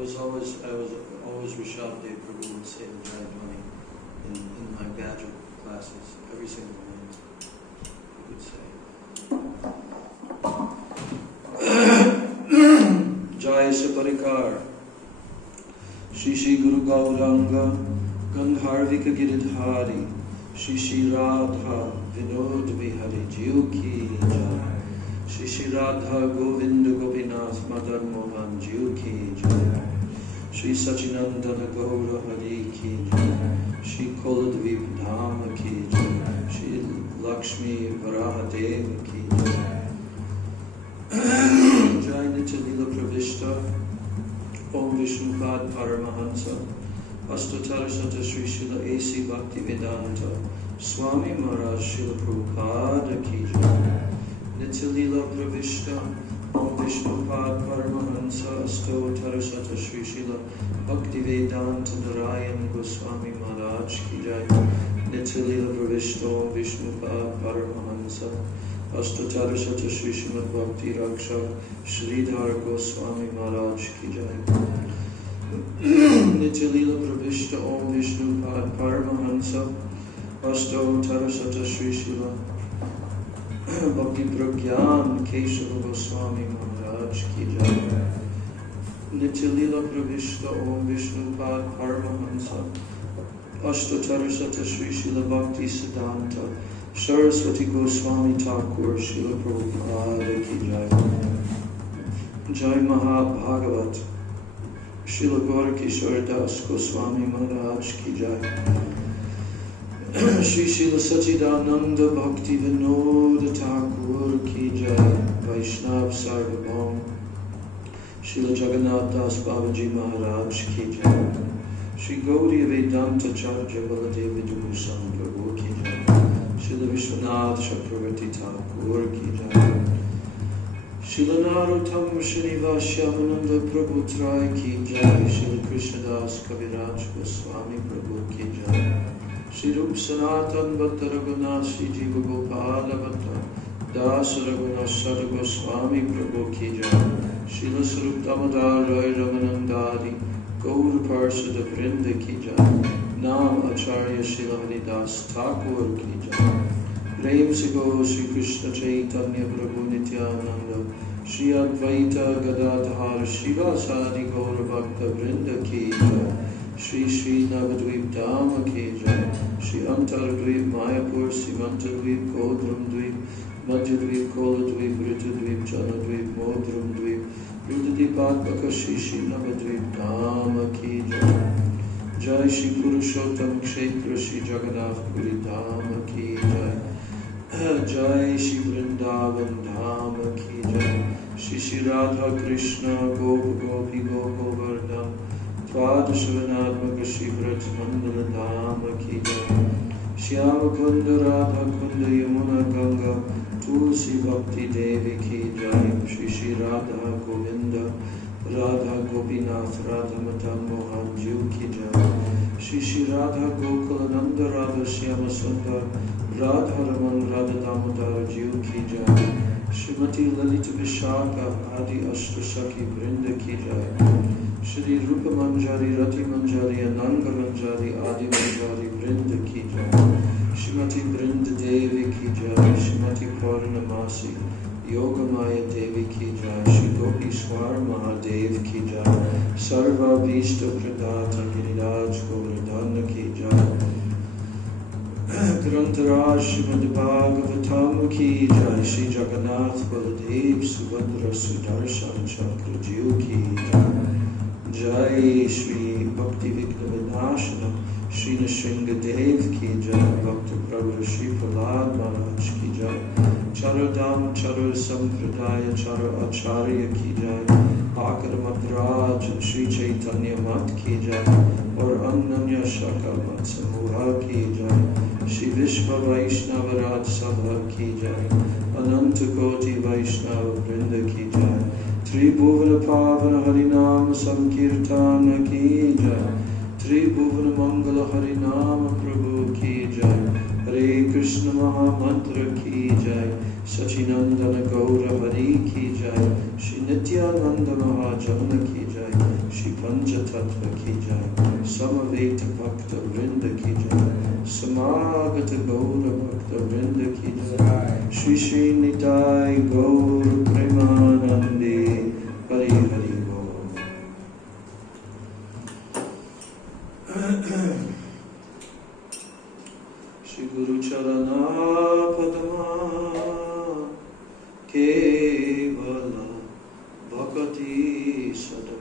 was always Rishabdev Prabhu would say the Jai Dhwani in my Badger classes, every single Wednesday. He would say. Jai Saparikar Shishi Guru Gauranga Gandharvika Giridhari Shishi Radha Vinod Vihari Jiu Ki Jai Shishi Radha Govinda Gopinath Madan Mohan Jiu Ki Jai Shri Sachinandana Gaura Hari Ki Jai Shri Koladvip Dhama Ki Jai Shri Lakshmi Varahadeva Ki Jai Jai Nityalila Pravishta Om Vishnupad Paramahansa Astatarasata Sri Srila A.C. Bhaktivedanta Swami Maharaj Srila Prabhupada Ki Jai Nityalila Pravishta Om Vishnupad Paramahansa Astatarasata Sri Srila Bhaktivedanta Narayan Goswami Maharaj Ki Jai Nityalila Pravishta Om Vishnupad Paramahansa Astatarasata Sri Srimad Bhakti Rakshak Sridhar Goswami Maharaj Ki Jai Nityalila Pravishta Om Vishnupad Paramahansa Astatarasata Sri Srila Bhakti Pragyan Keshava Goswami Maharaj Ki Jai Nityalila Pravishta Om Vishnupad Paramahansa Astatarasata Sri Srila Bhakti Siddhanta Saraswati Goswami Thakur Srila Prabhupada Ki Jai Jai Mahabhagavat Srila Gaurakishore Das Goswami Maharaj Ki Jai Shri Srila Sachidananda Bhakti Vinoda Thakur Ki Jai Vaishnav Sarvabhaum Srila Jagannath Das Babaji Maharaj Ki Jai Shri Gaudiya Vedanta Charya Baladev Vidubhushan Prabhu Ki Jai Srila Vishwanath Chakravarti Thakur Ki Jai Srila Narottam Srinivasyamananda Prabhu Trai Ki Jai Srila Krishnadas Kaviraj Goswami Prabhu Ki Jai Shri Rup Sanatan Bhatta Raghunath Shri Jiva Gopala Bhatta Das Raghunath Sada Goswami Prabhu Ki Jai Srila Sarup Damodar Rai Ramanandadi Gaur Parsada Vrinda Ki Jai Nam Acharya Srila Haridas Thakur Ki Jai Prem Sigo Shri Krishna Chaitanya Prabhu Nityananda Shri Advaita Gadadhar Shiva Sadi Gaura Bhakta Vrinda Ki Jai Shri Shri Navadvip Dhama Ki Jai Shri Antardvip Mayapur Simantadvip Kodram Dvip Madhyadvip Koladvip Ritadvip Janadvip Modram Dvip Rudadipatmaka Shri Shri Navadvip Dhama Ki Jai Jai Shri Purushottam Kshetra Shri Jagannath Puri Dhama Ki Jai Jai Shri Vrindavan Dhama Ki Jai Shri Shri Radha Krishna Gopa Gopi Govardhan Tvadashavanatmaka Shri Vraj Mandala Dhama Ki Jai Shyama Kunda Radha Kunda Yamuna Ganga Tulsi Bhakti Devi Ki Jai Shri Shri Radha Govinda Radha Gopinath Radha Madan Mohan Jiu Ki Jai Shri Shri Radha Gokulananda Radha Shyama Sundar Radha Raman Radha Damodar Jiu Ki Jai Srimati Lalita Vishaka Adi Ashtasaki Vrinda Ki Jai Shri Rupa Manjari Rati Manjari Ananga Manjari Adi Manjari Vrinda Ki Jai Srimati Vrinda Devi Ki Jai Srimati Purnamasi Yoga Maya Devi Ki Jai Shri Gopi Swar Mahadev Ki Jai Sarva Vishta Pradata Giriraj Govardhana Ki Jai Grantaraj Srimad Bhagavatam Ki Jai Shri Jagannath Baladev Subhadra Sudarshan Chakra Jiu Ki Jai Jai Shri Bhakti Vigna Vinashana Shri Nrsinga Dev Ki Jai Bhakta Prabhu Shri Prahlad Maharaj Ki Jai Charadam Chara Sampradaya Chara Acharya Ki Jai Akar Madraj Shri Chaitanya Mat Ki Jai Or Ananya Shaka Mat Samuha Ki Jai Shri Vishva Vaishnava Raj Sabha Ki Jai Ananta Koti Vaishnava Vrinda Ki Jai Tribhuvana Pavana Harinama Sankirtana Ki Jai Tribhuvana Mangala Harinama Prabhu Ki Jai Hare Krishna Mahamantra Ki Jai Sachinandana Gaura Hari Ki Jai Shri Nityananda Mahajana Ki Jai Shri Pancha Tattva ki jai, Samaveta Bhakta Vrinda ki jai, Samagata Gaura Bhakta Vrinda ki jai, Shri Shri Nitai Gaura Premanandi, Hari Hari Bol. Shri Guru Charana Padma Kevala Bhakati Sadama.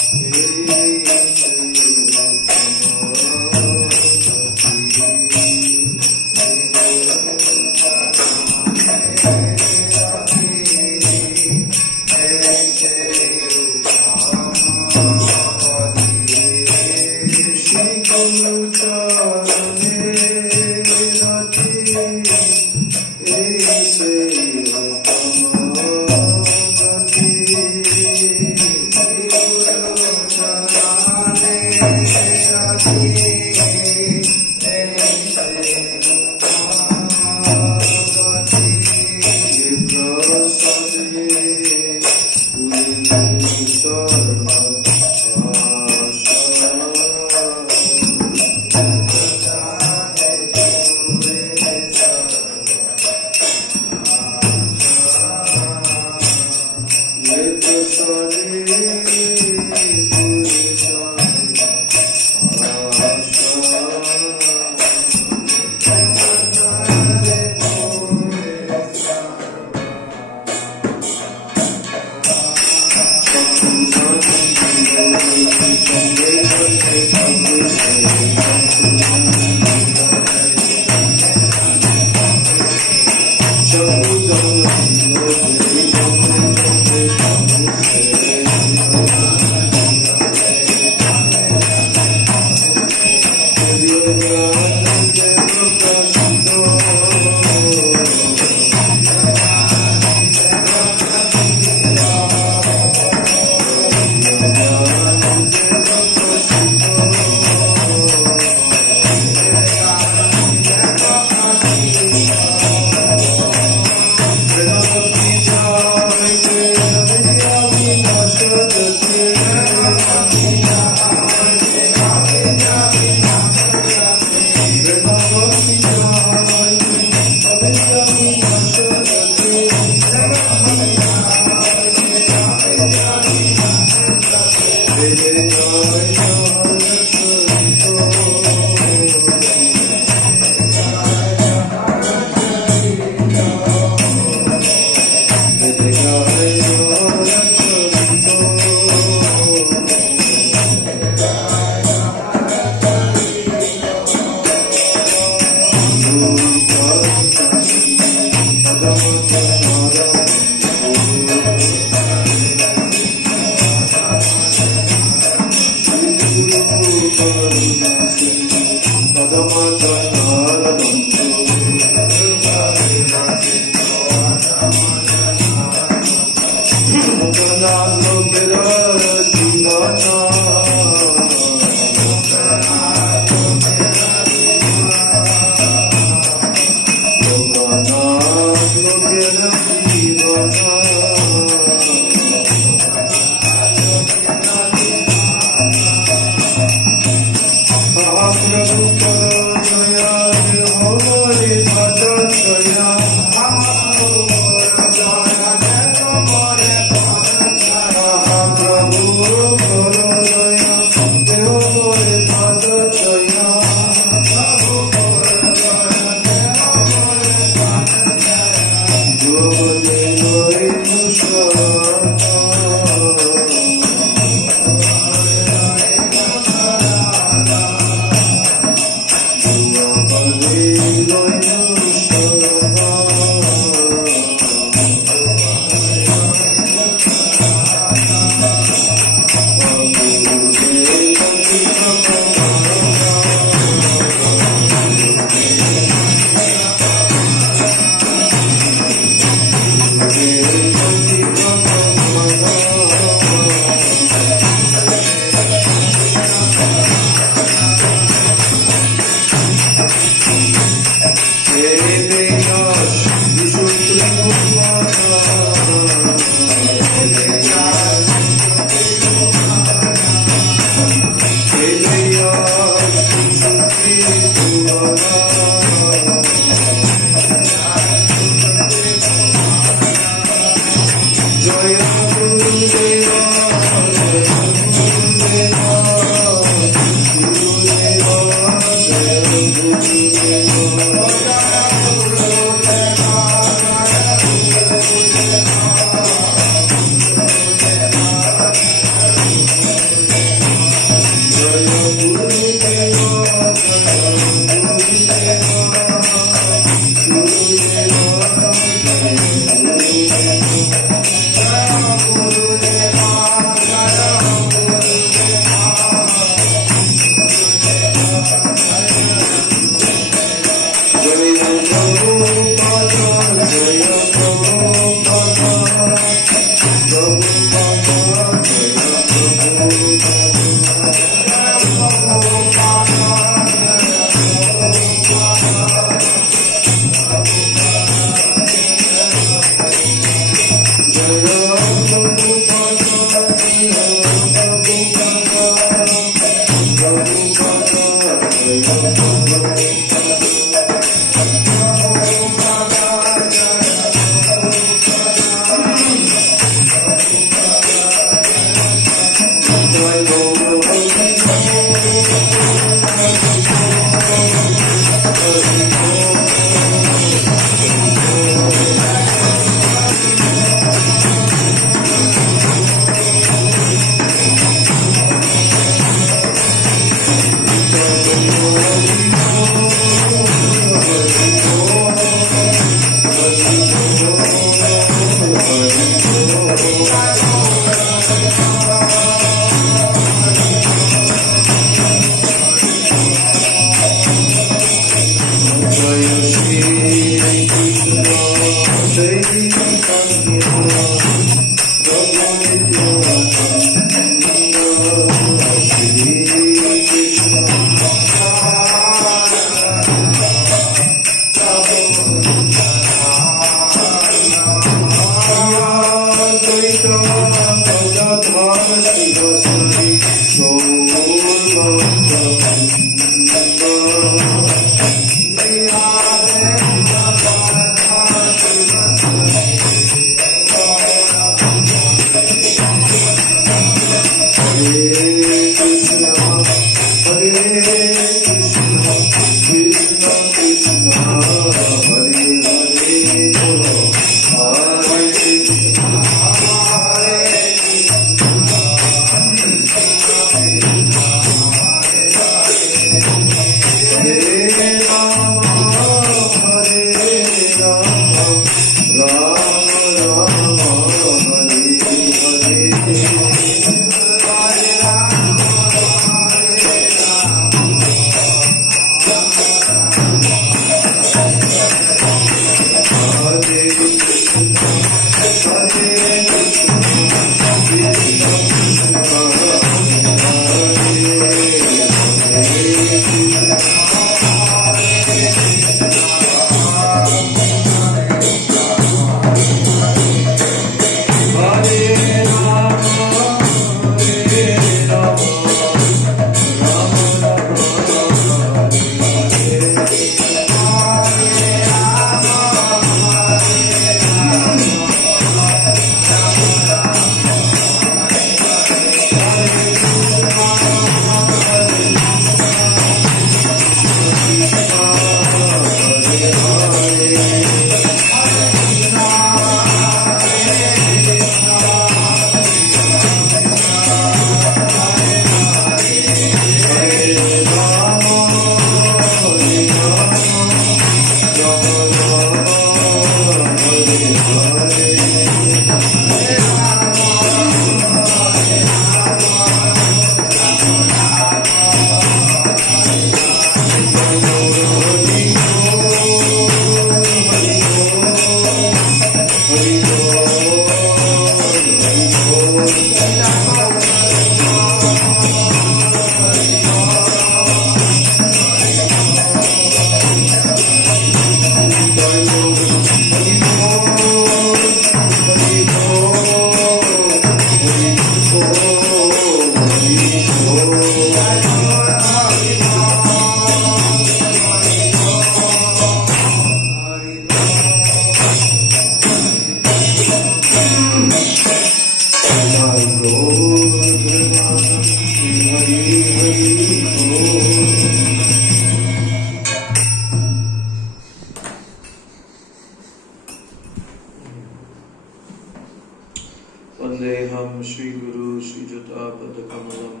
Vandeham Shri Guru Shri Jatapada Kamalam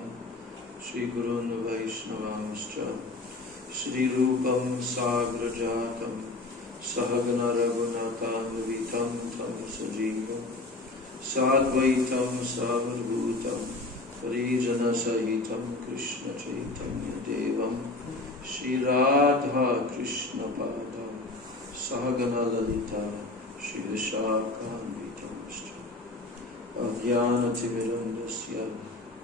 Shri Gurun Vaishnavamscha Shri Rupam Sagrajatam Sahagana Raghunatanavitam Tam Sajivam Sadvaitam Savadbhutam Parijana Sahitam Krishna Chaitanya Devam Shri Radha Krishna Padam Sahagana Lalita Shri Vishakhanvitamscha Ajnanatimidandasya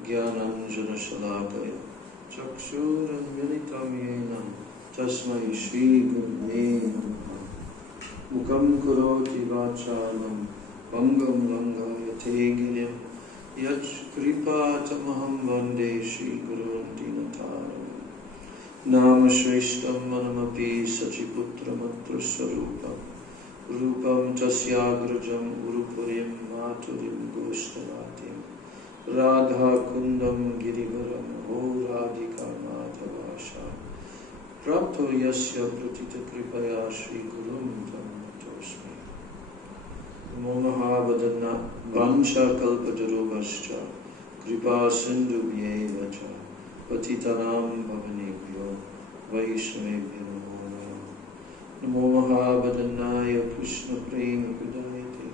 Jnananjana Shalakaya Chakshuranmilitam Yena Tasmai Shri Gurave Namaha Mukam Karoti Vachalam Bangam Langayate Girim Yach Kripatamaham Vande Shri Gurun Dinataram Nama Shrishtam Manamapi Sachiputramattra Sarupam Rupam Tasyagrajam Urupurim Maturim Goshtavatim Radha Kundam Girivaram Ho Radhika Madhavasha Prapto Yasya Pratita Kripaya Shri Gurum Tammatosmi Namo Mahavadana Vancha Kalpatarubhascha Kripa Sindhu Vyevacha Patitanam Bhavanebhyo Vaishnavebhyo Namo Mahavadannaya Krishna Prema Pradayate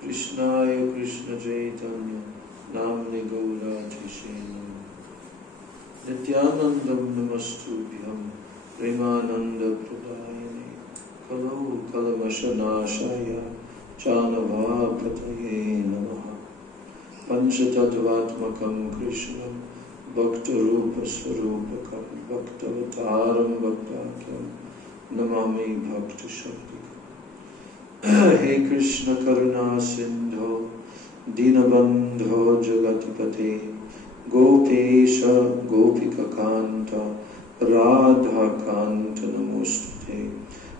Krishnaya Krishna Chaitanya Namni Gaura Tishenam Nityanandam Namastubhyam Premananda Pradayane Kalau Kalamashanashaya Chanava Pataye Namaha Panchatattvatmakam Krishnam Bhakta Rupa Swarupakam Bhaktavataram Bhaktakyam Namami Bhakta Shakti Hey Krishna Karuna Sindho Dinabandho Jagatipate Gopesha Gopika Kanta Radha Kanta Namostate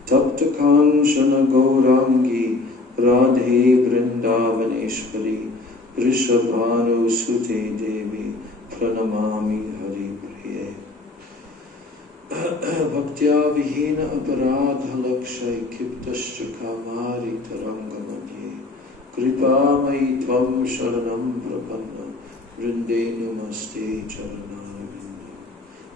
Tapta Kanchana Gaurangi Radhe Vrindavaneshwari Vrishabhanu Sute Devi Pranamami Hari Priye Bhaktya Vihina Aparadha Lakshay Kiptascha Kamari Taranga Madhye Kripamai Tvam Sharanam Prapanna Vrinde Namaste Charanaravinda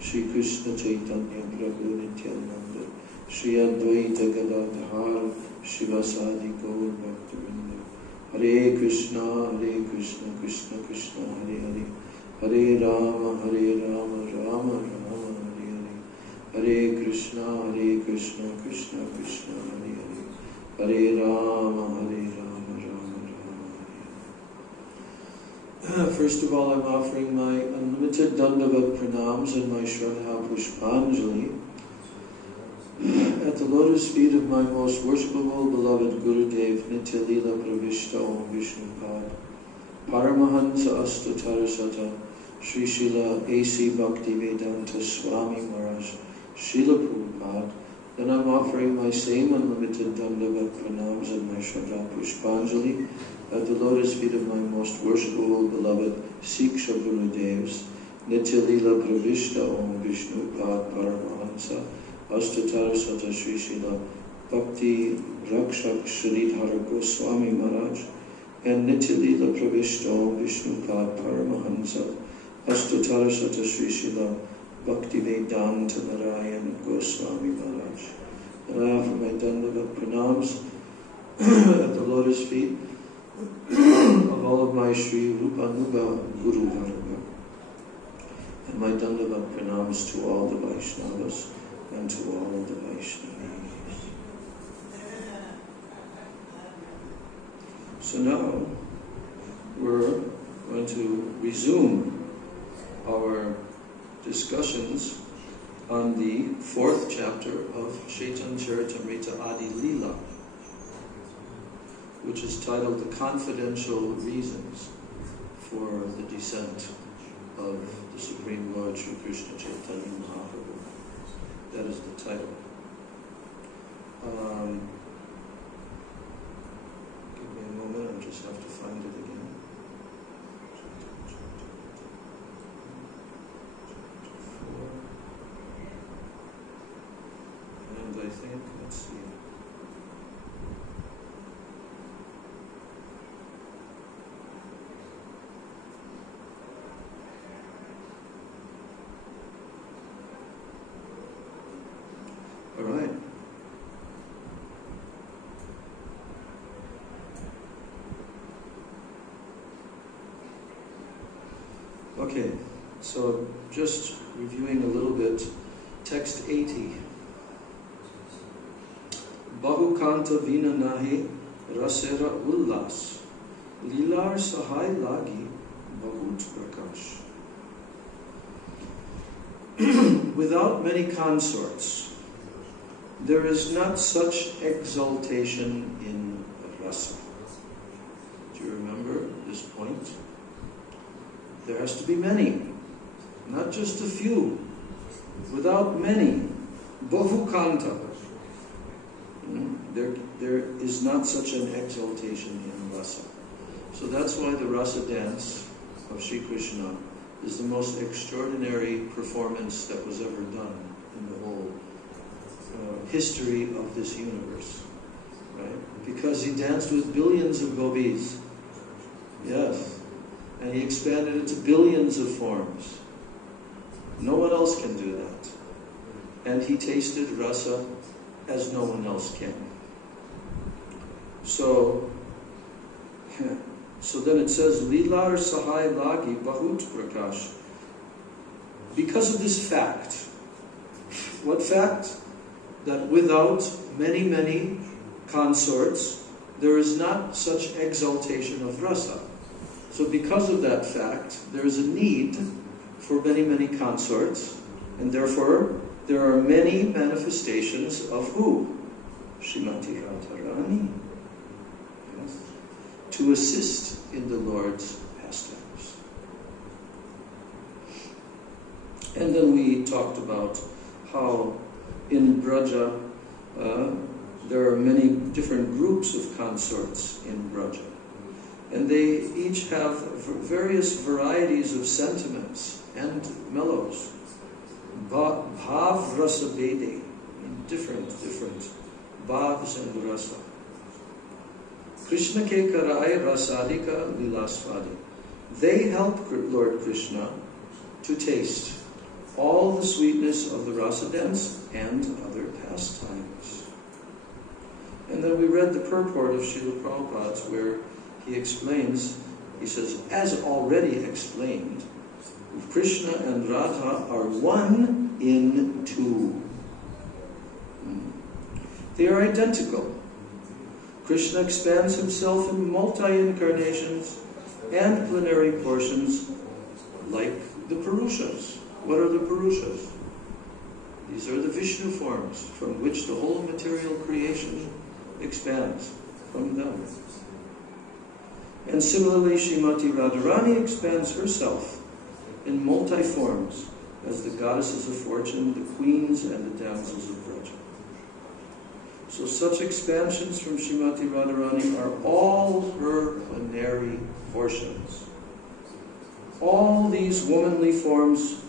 Shri Krishna Chaitanya Prabhu Nityananda Shri Advaita Gadadhar Shivasadi Gaur Bhaktavinda Hare Krishna Krishna Krishna Hare Hare Hare Rama Rama Rama Hare Hare Hare Krishna Krishna Krishna Hare Hare Hare Rama Rama Hare. First of all, I'm offering my unlimited Dandavat Pranams and my Shraddha Pushpanjali at the lotus feet of my most worshipable beloved Gurudev Nitya Leela Pravishta Om Vishnupad Paramahansa Astatarasata Sri Srila A.C. Bhaktivedanta Swami Maharaj Srila Prabhupada, then I'm offering my same unlimited Dandavat Pranams and my Shraddha Pushpanjali at the lotus feet of my most worshipable beloved Siksha Gurudevs Nitya Leela Pravishta Om Vishnupad Paramahansa Astatarasata Sri Srila Bhakti Rakshak Sridhara Goswami Maharaj and Nitya Leela Pravishta Om Vishnupad Paramahansa Astatarasata Sri Srila Bhaktivedanta Narayan Goswami Maharaj. And I offer my Dandavat Pranams at the lotus feet of all of my Sri Rupanuga Guru Varga. And my Dandavat Pranams to all the Vaishnavas and to all the Vaishnavis. So now we're going to resume our discussions on the 4th chapter of Chaitanya Charitamrita Adi Leela, which is titled The Confidential Reasons for the Descent of the Supreme Lord Sri Krishna Chaitanya Mahaprabhu. That is the title. Give me a moment, I just have to find it again. And I think, let's see. All right. Okay, so just reviewing a little bit, text 80. Bahu kanta vina nahi rasera ullas, lilar sahai lagi bahut prakash. Without many consorts, there is not such exaltation in rasa. Do you remember this point? There has to be many, not just a few. Without many, bahu kanta, there is not such an exaltation in rasa. So that's why the rasa dance of Sri Krishna is the most extraordinary performance that was ever done in the whole history of this universe, right? Because he danced with billions of gopis, yes, and he expanded into billions of forms. No one else can do that. And he tasted rasa as no one else can. So then it says, Lilar Sahai Lagi Bahut Prakash. Because of this fact, what fact? That without many, many consorts, there is not such exaltation of rasa. So because of that fact, there is a need for many, many consorts, and therefore there are many manifestations of who? Srimati Radharani. Yes. To assist in the Lord's pastimes. And then we talked about how in Braja, there are many different groups of consorts in Braja. And they each have various varieties of sentiments and mellows. Bhav rasa bede, different bhavs and rasa. Krishna ke karai rasadika lilasvadi. They help Lord Krishna to taste all the sweetness of the rasa dance and other pastimes. And then we read the purport of Srila Prabhupada where he explains, he says, as already explained, Krishna and Radha are one in two. They are identical. Krishna expands himself in multi-incarnations and plenary portions like the Purushas. What are the Purushas? These are the Vishnu forms from which the whole material creation expands from them. And similarly, Srimati Radharani expands herself in multi-forms as the goddesses of fortune, the queens, and the damsels of Braja. So such expansions from Srimati Radharani are all her plenary portions. All these womanly forms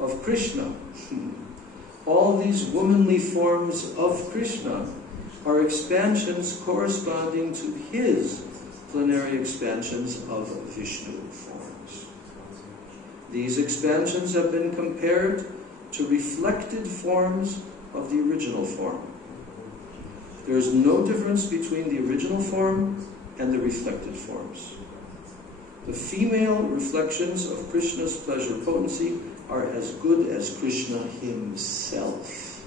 of Krishna, all these womanly forms of Krishna are expansions corresponding to his plenary expansions of Vishnu forms. These expansions have been compared to reflected forms of the original form. There is no difference between the original form and the reflected forms. The female reflections of Krishna's pleasure potency are as good as Krishna himself.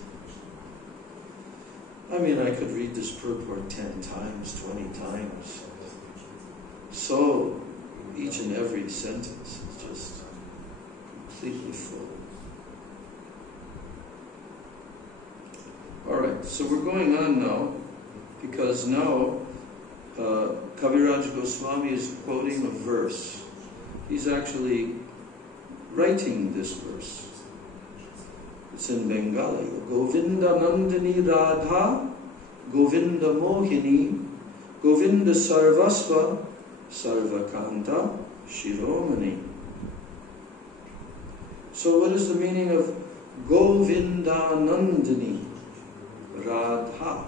I mean, I could read this purport 10 times, 20 times. So, each and every sentence is just completely full. Alright, so we're going on now, because now Kaviraj Goswami is quoting a verse. He's actually writing this verse. It's in Bengali. Govinda Nandini Radha, Govinda Mohini, Govinda Sarvasva, Sarvakanta Shiromani. So what is the meaning of Govinda Nandini Radha?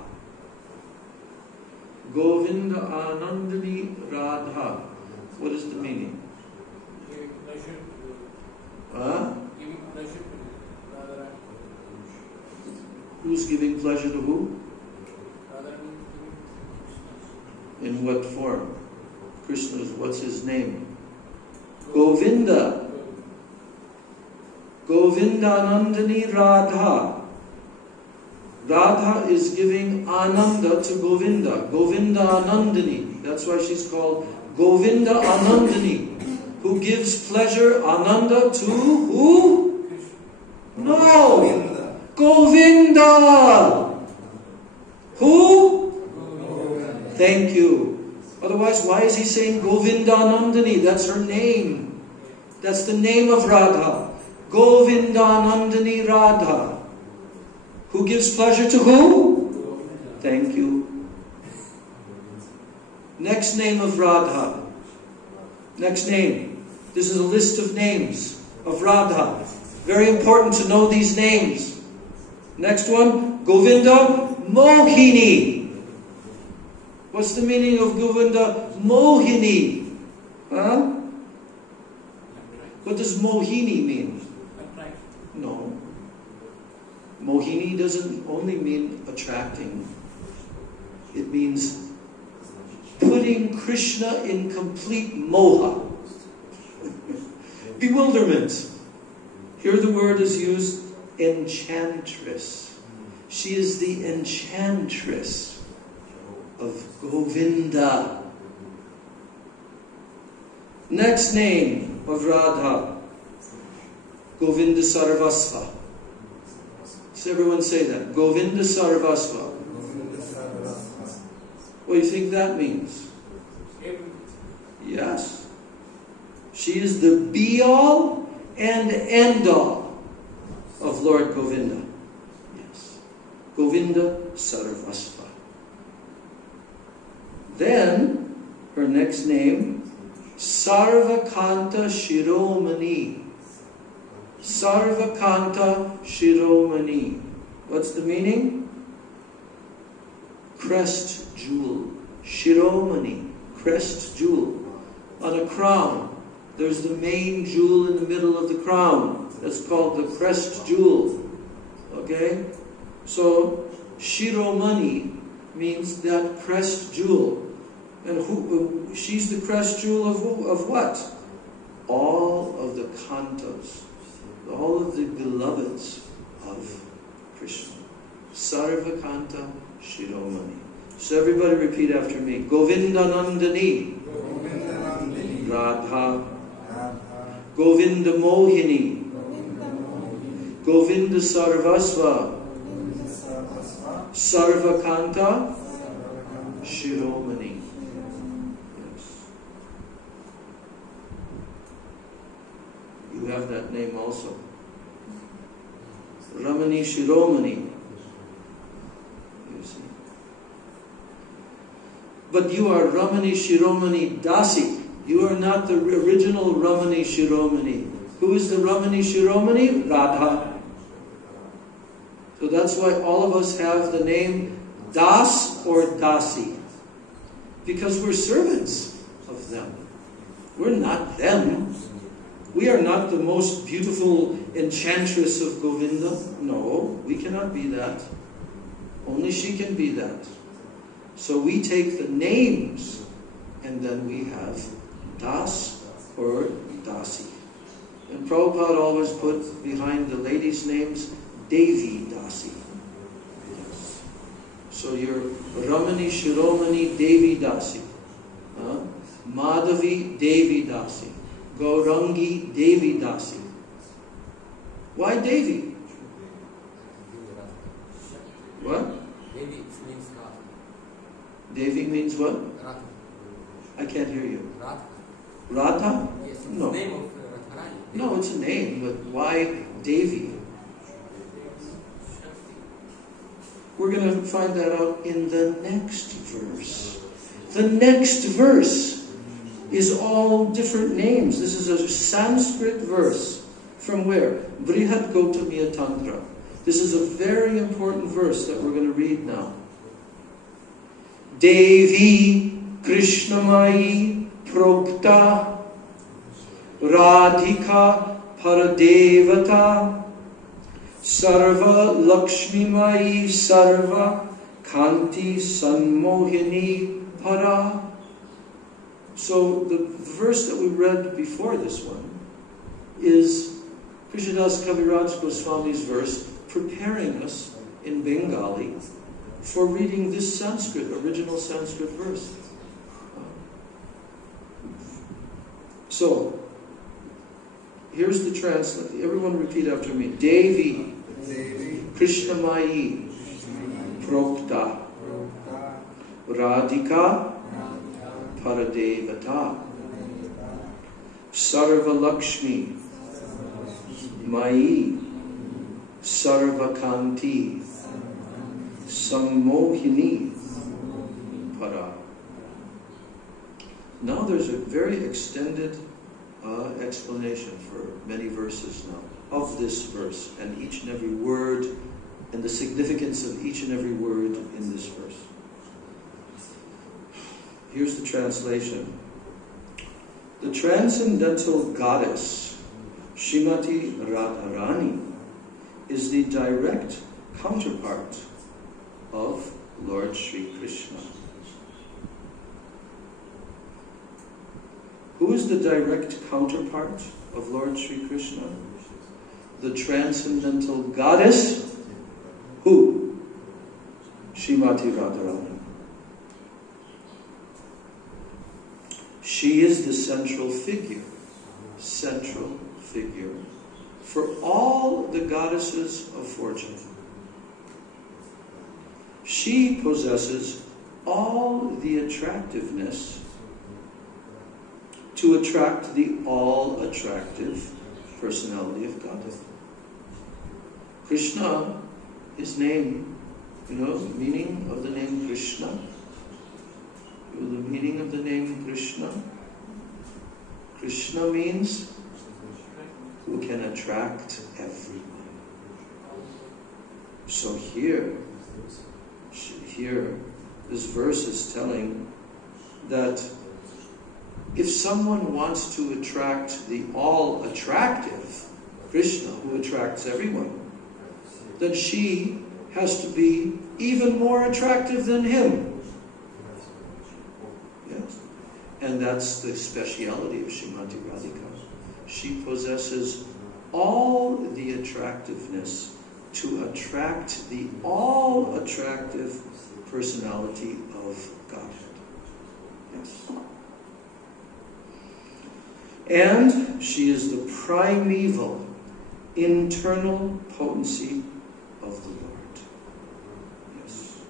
Govinda Anandini Radha. What is the meaning? Giving pleasure to Giving pleasure to Radha. Who's giving pleasure to who? Radha. In what form? Krishna's, what's his name? Govinda. Govinda Nandini Radha. Radha is giving Ananda to Govinda. Govinda Anandini. That's why she's called Govinda Anandini. Who gives pleasure, Ananda, to who? No! Govinda! Who? Thank you. Otherwise, why is he saying Govinda Nandini? That's her name. That's the name of Radha. Govinda Nandini Radha. Who gives pleasure to who? Thank you. Next name of Radha. Next name. This is a list of names of Radha. Very important to know these names. Next one, Govinda Mohini. What's the meaning of Govinda Mohini? Huh? What does Mohini mean? No. Mohini doesn't only mean attracting. It means putting Krishna in complete moha. Bewilderment. Here the word is used, enchantress. She is the enchantress of Govinda. Next name of Radha, Govinda Sarvasva. Does everyone say that? Govinda Sarvasva. What do you think that means? Yes. She is the be-all and end-all of Lord Govinda. Yes. Govinda Sarvasva. Then, her next name, Sarvakanta Shiromani. Sarvakanta Shiromani. What's the meaning? Crest jewel. Shiromani. Crest jewel. On a crown, there's the main jewel in the middle of the crown. That's called the crest jewel. Okay? So, Shiromani means that crest jewel. And who? She's the crest jewel of what? All of the kantas. All of the beloveds of Krishna. Sarvakanta Shiromani. So everybody repeat after me. Govinda Nandini. Radha. Govinda Mohini. Govinda Sarvasva. Sarvakanta Shiromani. You have that name also. Ramani Shiromani. You see. But you are Ramani Shiromani Dasi. You are not the original Ramani Shiromani. Who is the Ramani Shiromani? Radha. So that's why all of us have the name Das or Dasi. Because we're servants of them. We're not them. We are not the most beautiful enchantress of Govinda. No, we cannot be that. Only she can be that. So we take the names and then we have Das or Dasi. And Prabhupada always put behind the ladies' names Devi Dasi. Yes. So you're Ramani Shiromani Devi Dasi. Madhavi Devi Dasi. Gaurangi Devi Dasi. Why Devi? What? Devi means God. Devi means what? Radha. I can't hear you. Radha. Radha? Yes, it's No. the name of Radharani. No, it's a name, but why Devi? We're going to find that out in the next verse. The next verse is all different names. This is a Sanskrit verse. From where? Brihad Gautamiya Tantra. This is a very important verse that we're going to read now. Devi Krishnamai Prokta Radhika Paradevata Sarva Lakshmimai Sarva Kanti Sanmohini Para. So the verse that we read before this one is Krishnadas Kaviraj Goswami's verse preparing us in Bengali for reading this Sanskrit, original Sanskrit verse. So, here's the translation. Everyone repeat after me. Devi Krishnamai Prokta Radhika Paradevata Sarva Lakshmi Mai Sarvakanti Sammohini Para. Now there's a very extended explanation for many verses now of this verse and each and every word and the significance of each and every word in this verse. Here's the translation. The transcendental goddess Srimati Radharani is the direct counterpart of Lord Sri Krishna. Who is the direct counterpart of Lord Sri Krishna? The transcendental goddess. Who? Srimati Radharani. She is the central figure for all the goddesses of fortune. She possesses all the attractiveness to attract the all-attractive personality of Godhead. Krishna is name, the meaning of the name Krishna. The meaning of the name Krishna. Krishna means who can attract everyone. So here, this verse is telling that if someone wants to attract the all-attractive Krishna, who attracts everyone, then she has to be even more attractive than him. Yes. And that's the speciality of Srimati Radhika. She possesses all the attractiveness to attract the all-attractive personality of Godhead. Yes. And she is the primeval, internal potency of the Lord. Yes.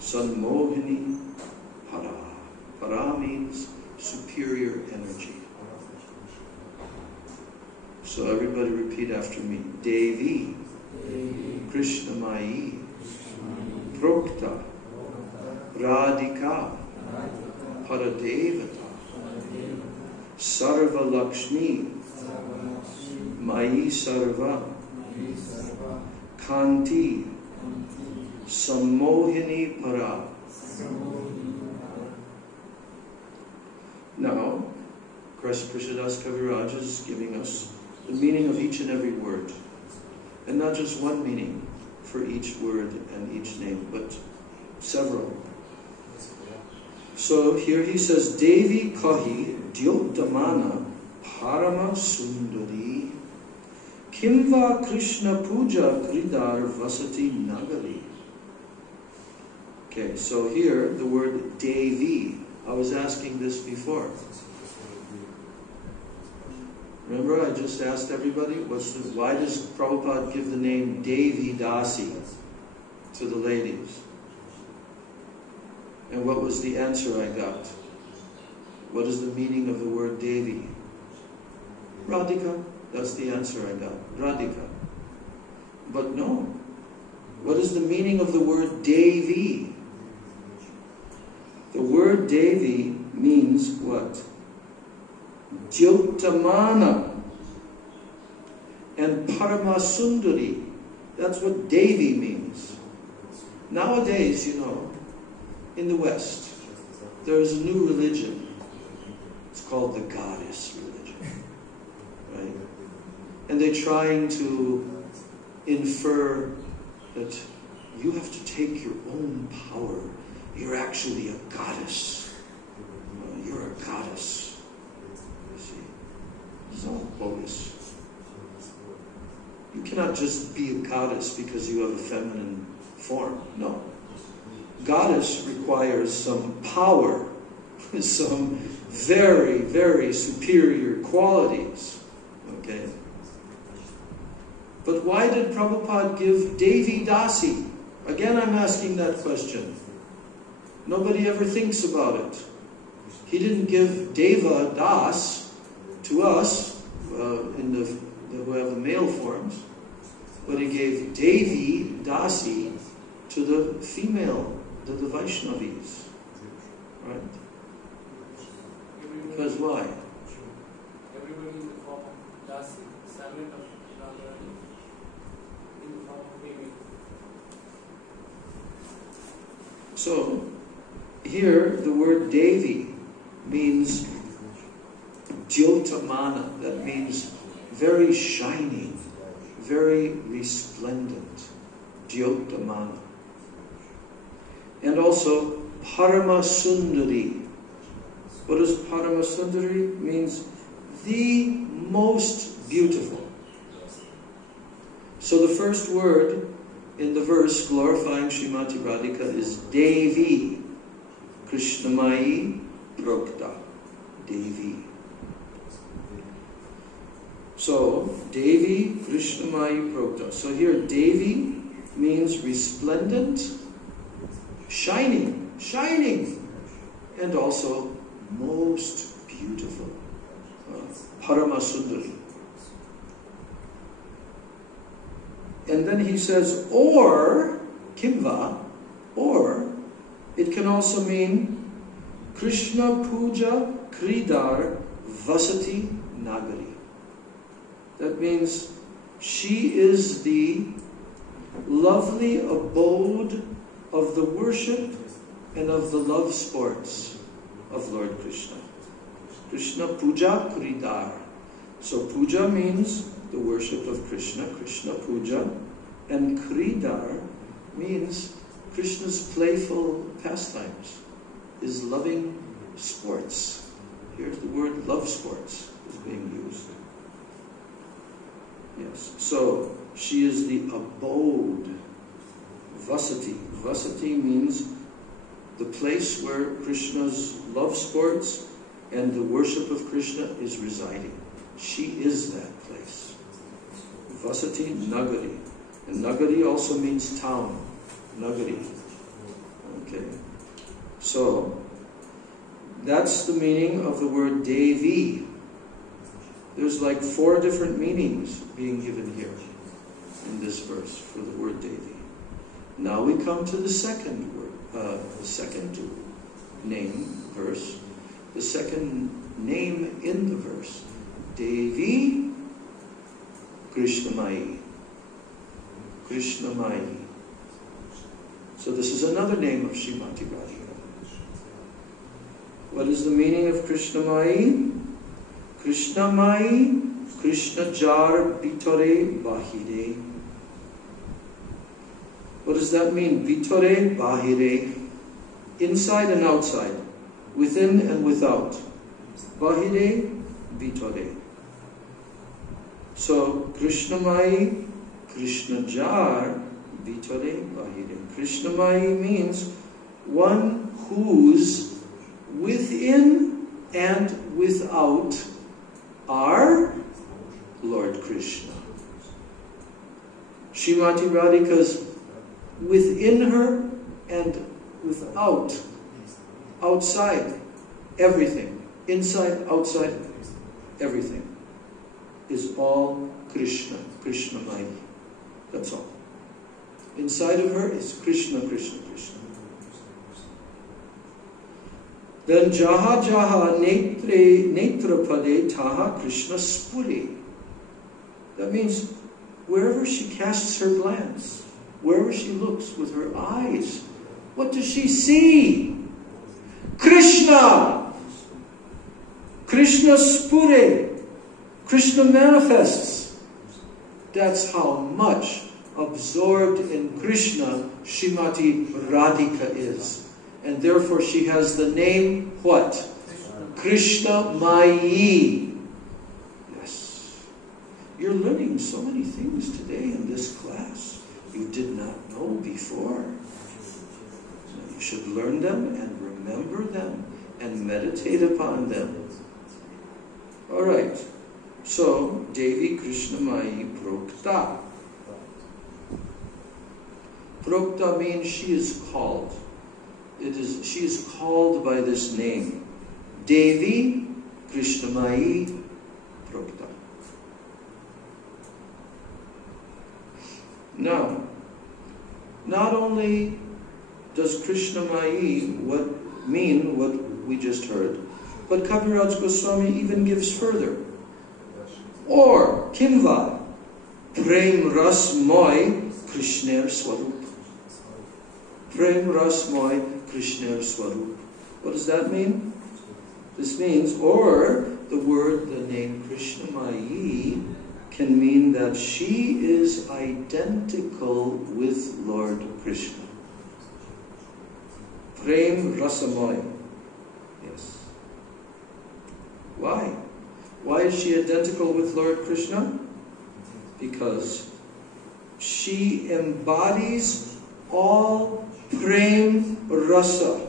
Sanmohini Para. Para means superior energy. So everybody repeat after me. Devi Krishnamai Prokta Radhika Paradevata Sarva Lakshmi Mai Sarva Kanti Sammohini Para. Now, Krishnadas Kaviraj is giving us the meaning of each and every word. And not just one meaning for each word and each name, but several. So here he says, Devi Kahi Dyoktamana Parama Sundari Kimva Krishna Puja Kridar Vasati Nagari. Okay, so here the word Devi. I was asking this before. Remember, I just asked everybody, why does Prabhupada give the name Devi Dasi to the ladies? And what was the answer I got? What is the meaning of the word Devi? Radhika. That's the answer I got. Radhika. But no. What is the meaning of the word Devi? The word Devi means what? Jyotamana and Paramasundari. That's what Devi means. Nowadays, you know, in the West, there is a new religion. It's called the goddess religion. Right? And they're trying to infer that you have to take your own power. You're actually a goddess. You're a goddess. You see? It's all bogus. You cannot just be a goddess because you have a feminine form. No. Goddess requires some power, some very, very superior qualities. Okay? But why did Prabhupada give Devi Dasi? Again, I'm asking that question. Nobody ever thinks about it. He didn't give Deva Das to us, who have the male forms, but he gave Devi Dasi to the female, the Vaishnavis. Right? Because why? Everybody in the form of Dasi, servant of Radharani, in the form of Devi. So, here the word Devi means Jyotamana. That means very shining, very resplendent. Jyotamana. And also Paramasundari. What does Paramasundari means? The most beautiful. So the first word in the verse glorifying Srimati Radhika is Devi. Krishnamai Prokta. Devi. So, Devi Krishnamai Prokta. So here, Devi means resplendent, shining, and also most beautiful. Paramasundari. And then he says, or, Kimva, or, it can also mean Krishna Puja Kridar Vasati Nagari. That means she is the lovely abode of the worship and of the love sports of Lord Krishna. Krishna Puja Kridar. So Puja means the worship of Krishna, Krishna Puja, and Kridar means Krishna's playful pastimes, his loving sports. Here's the word love sports is being used. Yes, so she is the abode. Vasati. Vasati means the place where Krishna's love sports and the worship of Krishna is residing. She is that place. Vasati Nagari. And Nagari also means town. Nagari. Okay. So, that's the meaning of the word Devi. There's like 4 different meanings being given here in this verse for the word Devi. Now we come to the second word, the second name verse, the second name in the verse, Devi Krishnamai. Krishnamai. So this is another name of Srimati Radhika. What is the meaning of Krishnamai? Krishnamai, Krishna jar bitore bahire. What does that mean? Bitore bahire. Inside and outside. Within and without. Bahire, bitore. So, Krishnamai, Krishna jar bitore bahire. Krishnamai means one who's within and without our Lord Krishna. Srimati Radhika's within her and without, outside, everything, inside, outside, everything. is all Krishna, Krishnamaya. That's all. Inside of her is Krishna, Krishna, Krishna. Then Jaha Jaha Netra Pade Taha Krishna Spuri. That means wherever she casts her glance, wherever she looks with her eyes, what does she see? Krishna! Krishna Spure. Krishna manifests. That's how much absorbed in Krishna Srimati Radhika is. And therefore she has the name, what? Krishna Mayi. Yes. You're learning so many things today in this class you did not know before. So you should learn them and remember them and meditate upon them. Alright. So, Devi Krishna Mayi Prokta. Prokta means she is called. She is called by this name. Devi Krishnamayi Prokta. Now, not only does Krishnamayi mean what we just heard, but Kaviraj Goswami even gives further. Or, Kimva, Prem Ras Moy Krishner Swarup. Prem Ras Moy Krishner Swarup. What does that mean? This means, or the name Krishnamayi can mean that she is identical with Lord Krishna. Prem Rasamoy. Yes. Why? Why is she identical with Lord Krishna? Because she embodies all Prem Rasa.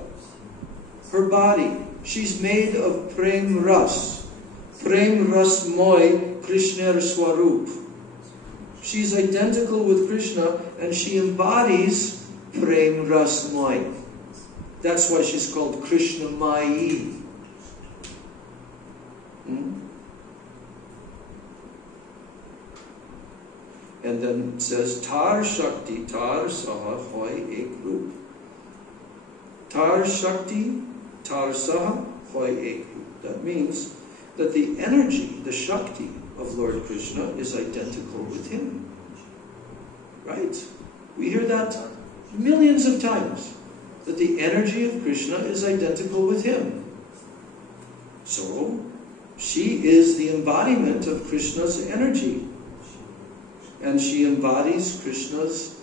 Her body, she's made of Prem Ras. Prem Ras Moy Krishna Swarup. She's identical with Krishna and she embodies Prem Ras Moy. That's why she's called Krishna Mayi. And then it says, Tar Shakti, Tar Saha, Hoy Ek Rup. Tar Shakti, Tar Saha, Hoy Ek Rup. That means that the energy, the Shakti of Lord Krishna is identical with him. Right? We hear that millions of times, that the energy of Krishna is identical with him. So, she is the embodiment of Krishna's energy. And she embodies Krishna's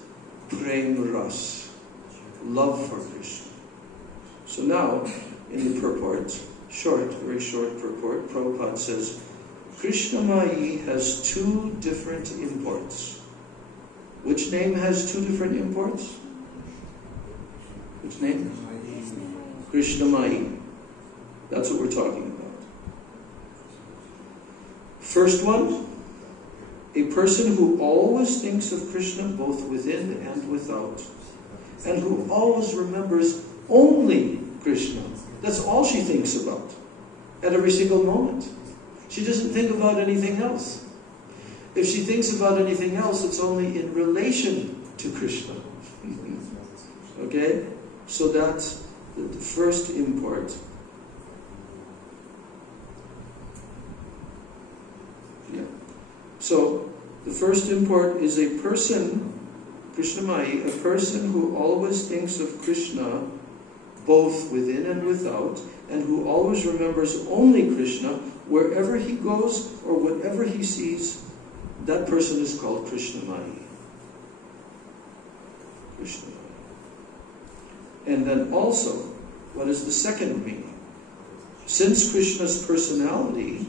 Prem Ras, love for Krishna. So now, in the purport, very short purport, Prabhupada says, Krishnamayi has two different imports. Which name has two different imports? Which name? Krishnamayi. That's what we're talking about. First one, a person who always thinks of Krishna both within and without, and who always remembers only Krishna. That's all she thinks about at every single moment. She doesn't think about anything else. If she thinks about anything else, it's only in relation to Krishna. Okay? So that's the first import. Yeah. So, the first import is a person, Krishnamayi, a person who always thinks of Krishna both within and without, and who always remembers only Krishna wherever he goes or whatever he sees. That person is called Krishnamayi. Krishnamayi. And then also, what is the second meaning? Since Krishna's personality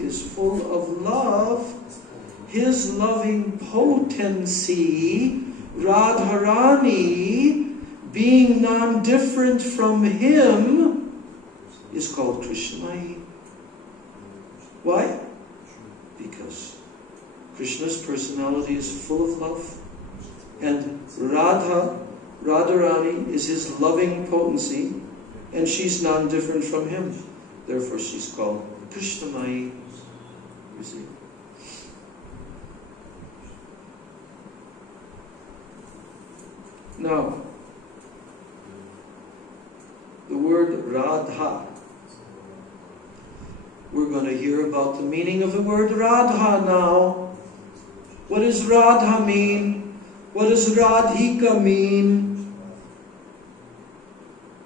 is full of love, his loving potency, Radharani, being non-different from him, is called Krishnamayi. Why? Because Krishna's personality is full of love, and Radharani is his loving potency, and she's non-different from him. Therefore she's called Krishnamai, you see. Now, the word Radha, we're going to hear about the meaning of the word Radha now. What does Radha mean? What does Radhika mean?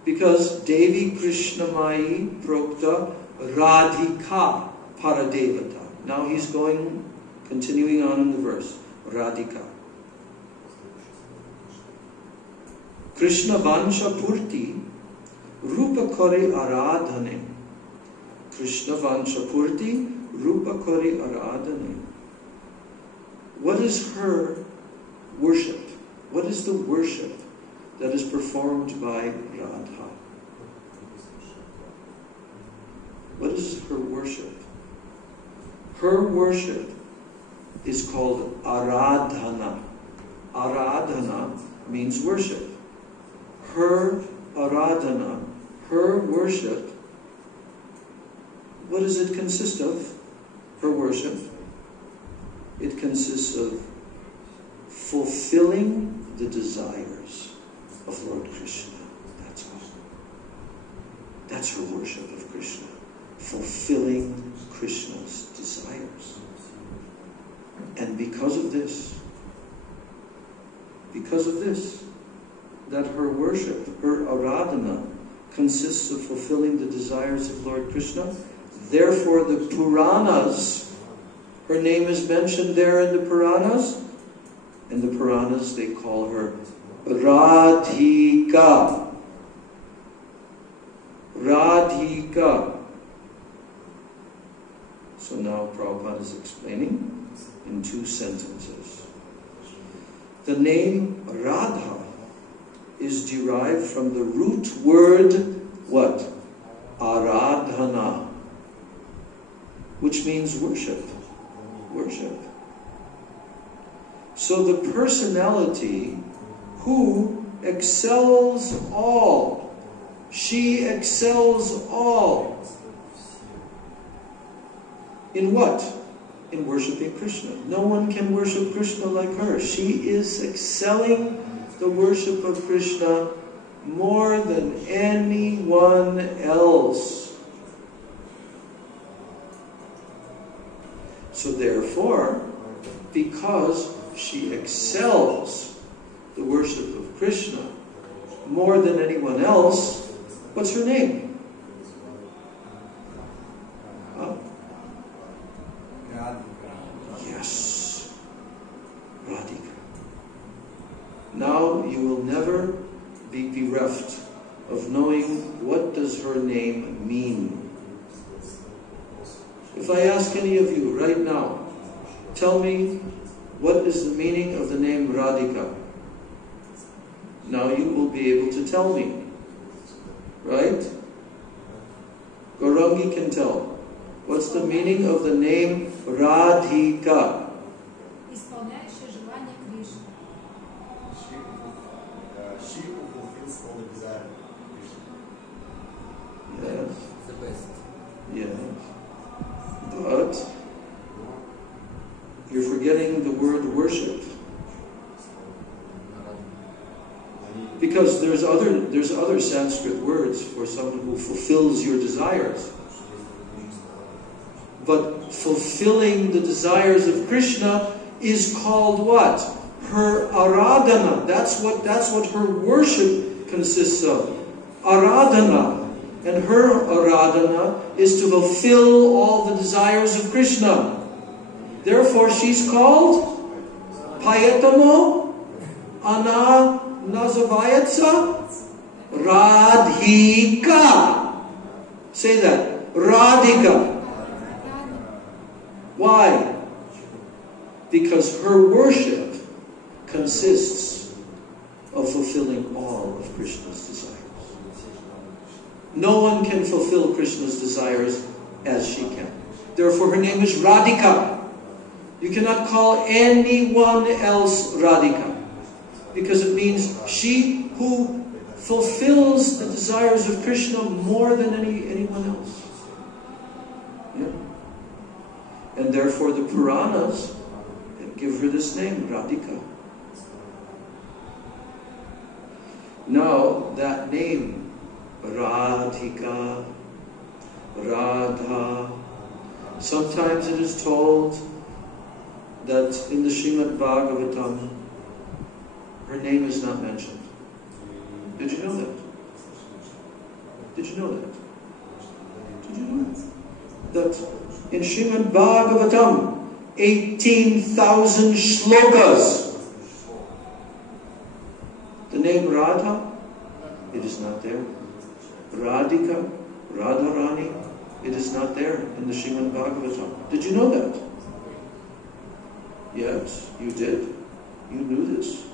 Because Devi Krishnamai Prokta Radhika Paradevata. Now he's continuing on in the verse. Radhika. Krishna Vansha Purti Rupa Kori Aradhane. Krishna Vansha Purti Rupa Kori Aradhane. What is her worship? What is the worship that is performed by Radha? What is her worship? Her worship is called Aradhana. Aradhana means worship. Her Aradhana, her worship, what does it consist of? Her worship. It consists of fulfilling the desires of Lord Krishna. That's all. That's her worship of Krishna. Fulfilling Krishna's desires. And because of this, that her worship, her Aradhana, consists of fulfilling the desires of Lord Krishna, therefore the Puranas, her name is mentioned there in the Puranas, and the Puranas, they call her Radhika. Radhika. So now Prabhupada is explaining in 2 sentences. The name Radha is derived from the root word, what? Aradhana, which means worship. Worship. So the personality who excels all, she excels all. In what? In worshiping Krishna. No one can worship Krishna like her. She is excelling the worship of Krishna more than anyone else. So therefore, because she excels the worship of Krishna more than anyone else, what's her name? Huh? Yes, Radhika. Now you will never be bereft of knowing what does her name mean. If I ask any of you right now, tell me what is the meaning of the name Radhika. Now you will be able to tell me. Right? Gaurangi can tell. What's the meaning of the name Radhika? She who fulfills all the desire of Krishna. Yes. The best. Yes. But you're forgetting the word worship. Because there's other Sanskrit words for someone who fulfills your desires. But fulfilling the desires of Krishna is called what? Her Aradhana. That's what her worship consists of. Aradhana. And her Aradhana is to fulfill all the desires of Krishna. Therefore she's called Payatamo Ana Nazavayatsa Radhika. Say that. Radhika. Why? Because her worship consists of fulfilling all of Krishna's desires. No one can fulfill Krishna's desires as she can. Therefore her name is Radhika. You cannot call anyone else Radhika, because it means she who fulfills the desires of Krishna more than anyone else. And therefore the Puranas give her this name, Radhika. Now, that name, Radhika, Radha, sometimes it is told that in the Srimad Bhagavatam, her name is not mentioned. Did you know that? Did you know that? Did you know that in Srimad Bhagavatam, 18,000 shlokas, the name Radha, it is not there. Radhika, Radharani, it is not there in the Srimad Bhagavatam. Did you know that? Yes, you did. You knew this.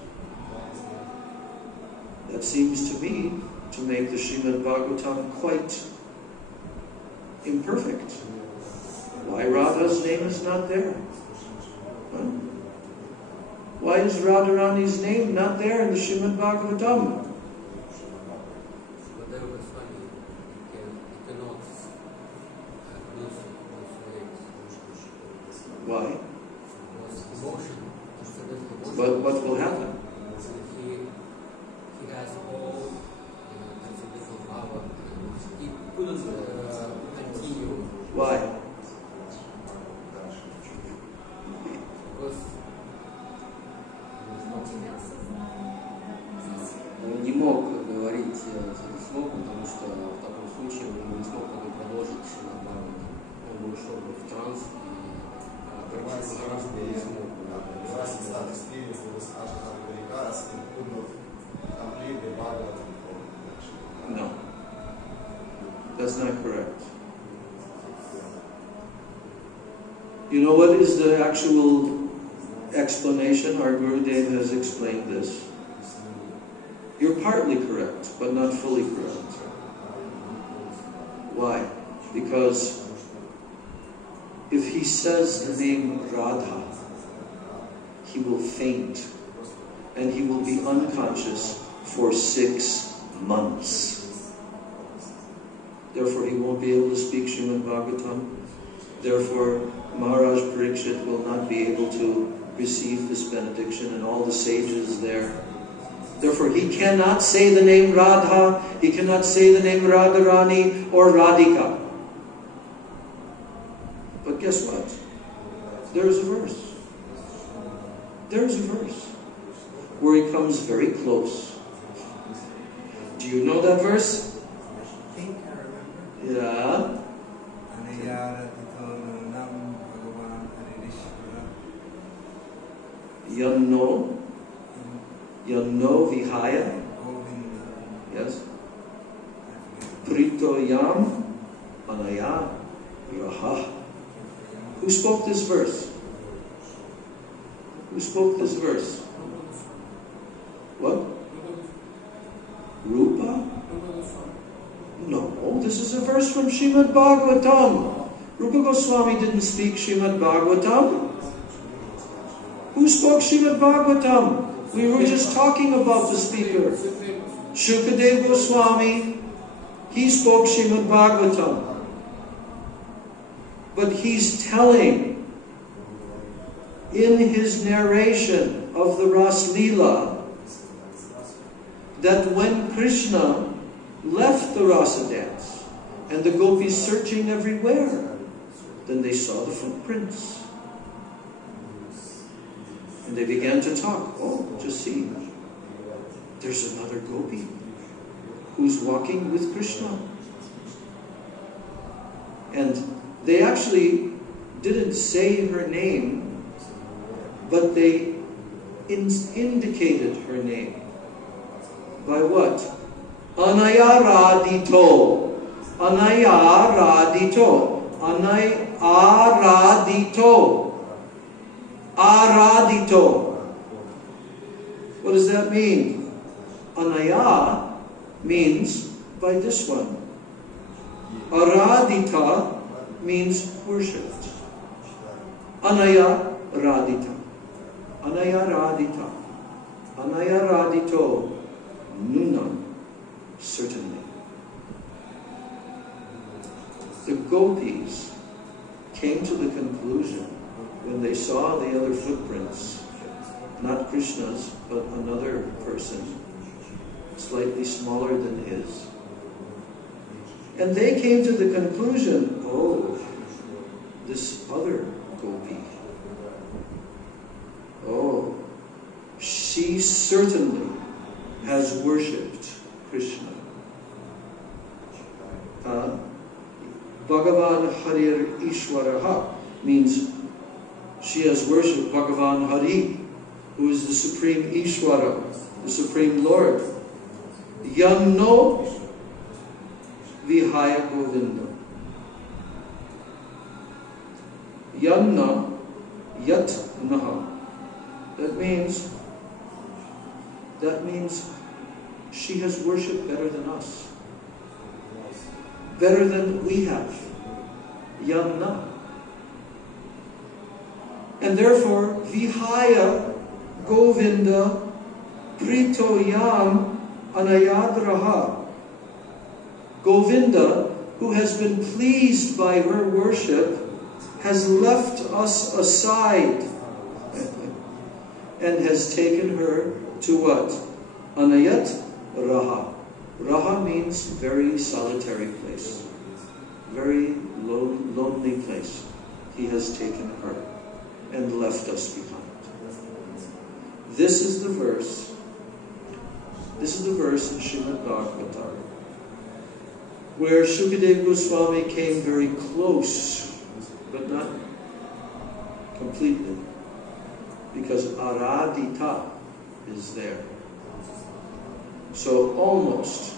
That seems to me to make the Srimad Bhagavatam quite imperfect. Why Radha's name is not there? Huh? Why is Radharani's name not there in the Srimad Bhagavatam? Why? But what will happen? He has all transcendental power. He couldn't continue. Why? Because он не мог говорить этот слог, потому что в таком случае он не смог бы продолжить Шримад Бхагаватам. Он бы ушел бы в транс и практически Маharaj бы не смог. No. That's not correct. You know what is the actual explanation? Our Gurudev has explained this. You're partly correct, but not fully correct. Why? Because if he says the name Radha, he will faint and he will be unconscious for 6 months. Therefore, he won't be able to speak Srimad Bhagavatam. Therefore, Maharaj Parikshit will not be able to receive this benediction and all the sages there. Therefore, he cannot say the name Radha, he cannot say the name Radharani or Radhika. But guess what? There's a verse. There's a verse where he comes very close. Do you know that verse? I think I remember. Yeah. Yanno Vihaya. Yes. Prito Yam Anaya Raha. Who spoke this verse? Who spoke this verse? What? Rupa? No, this is a verse from Srimad Bhagavatam. Rupa Goswami didn't speak Srimad Bhagavatam. Who spoke Srimad Bhagavatam? We were just talking about the speaker. Shukadeva Goswami, he spoke Srimad Bhagavatam. But he's telling in his narration of the Ras Leela that when Krishna left the Rasa dance and the gopis searching everywhere, then they saw the footprints. And they began to talk. Oh, just see. There's another gopi who's walking with Krishna. And they actually didn't say her name, but they indicated her name. By what? Anayaradito. Anayaradito. Anayaradito. Aradito. What does that mean? Anaya means by this one. Aradita means worshipped. Anaya Radita. Anaya Radita. Anaya Radito. Nunam. Certainly. The gopis came to the conclusion, when they saw the other footprints, not Krishna's, but another person, slightly smaller than his, and they came to the conclusion, oh, this other gopi, oh, she certainly has worshipped Krishna. Bhagavan Harir Ishwaraha means she has worshipped Bhagavan Hari, who is the supreme Ishwara, the supreme Lord. Yanno Vihaya Govinda. Yanna Yat Naha. That means she has worshipped better than us. Better than we have. Yanna. And therefore, Vihaya Govinda Pritoyam Anayadraha. Govinda, who has been pleased by her worship, has left us aside and has taken her to what? Anayat Raha. Raha means very solitary place, very lonely place. He has taken her and left us behind. This is the verse. This is the verse in Srimad Bhagavatam where Shukadeva Goswami came very close, but not completely, because Aradhita is there. So almost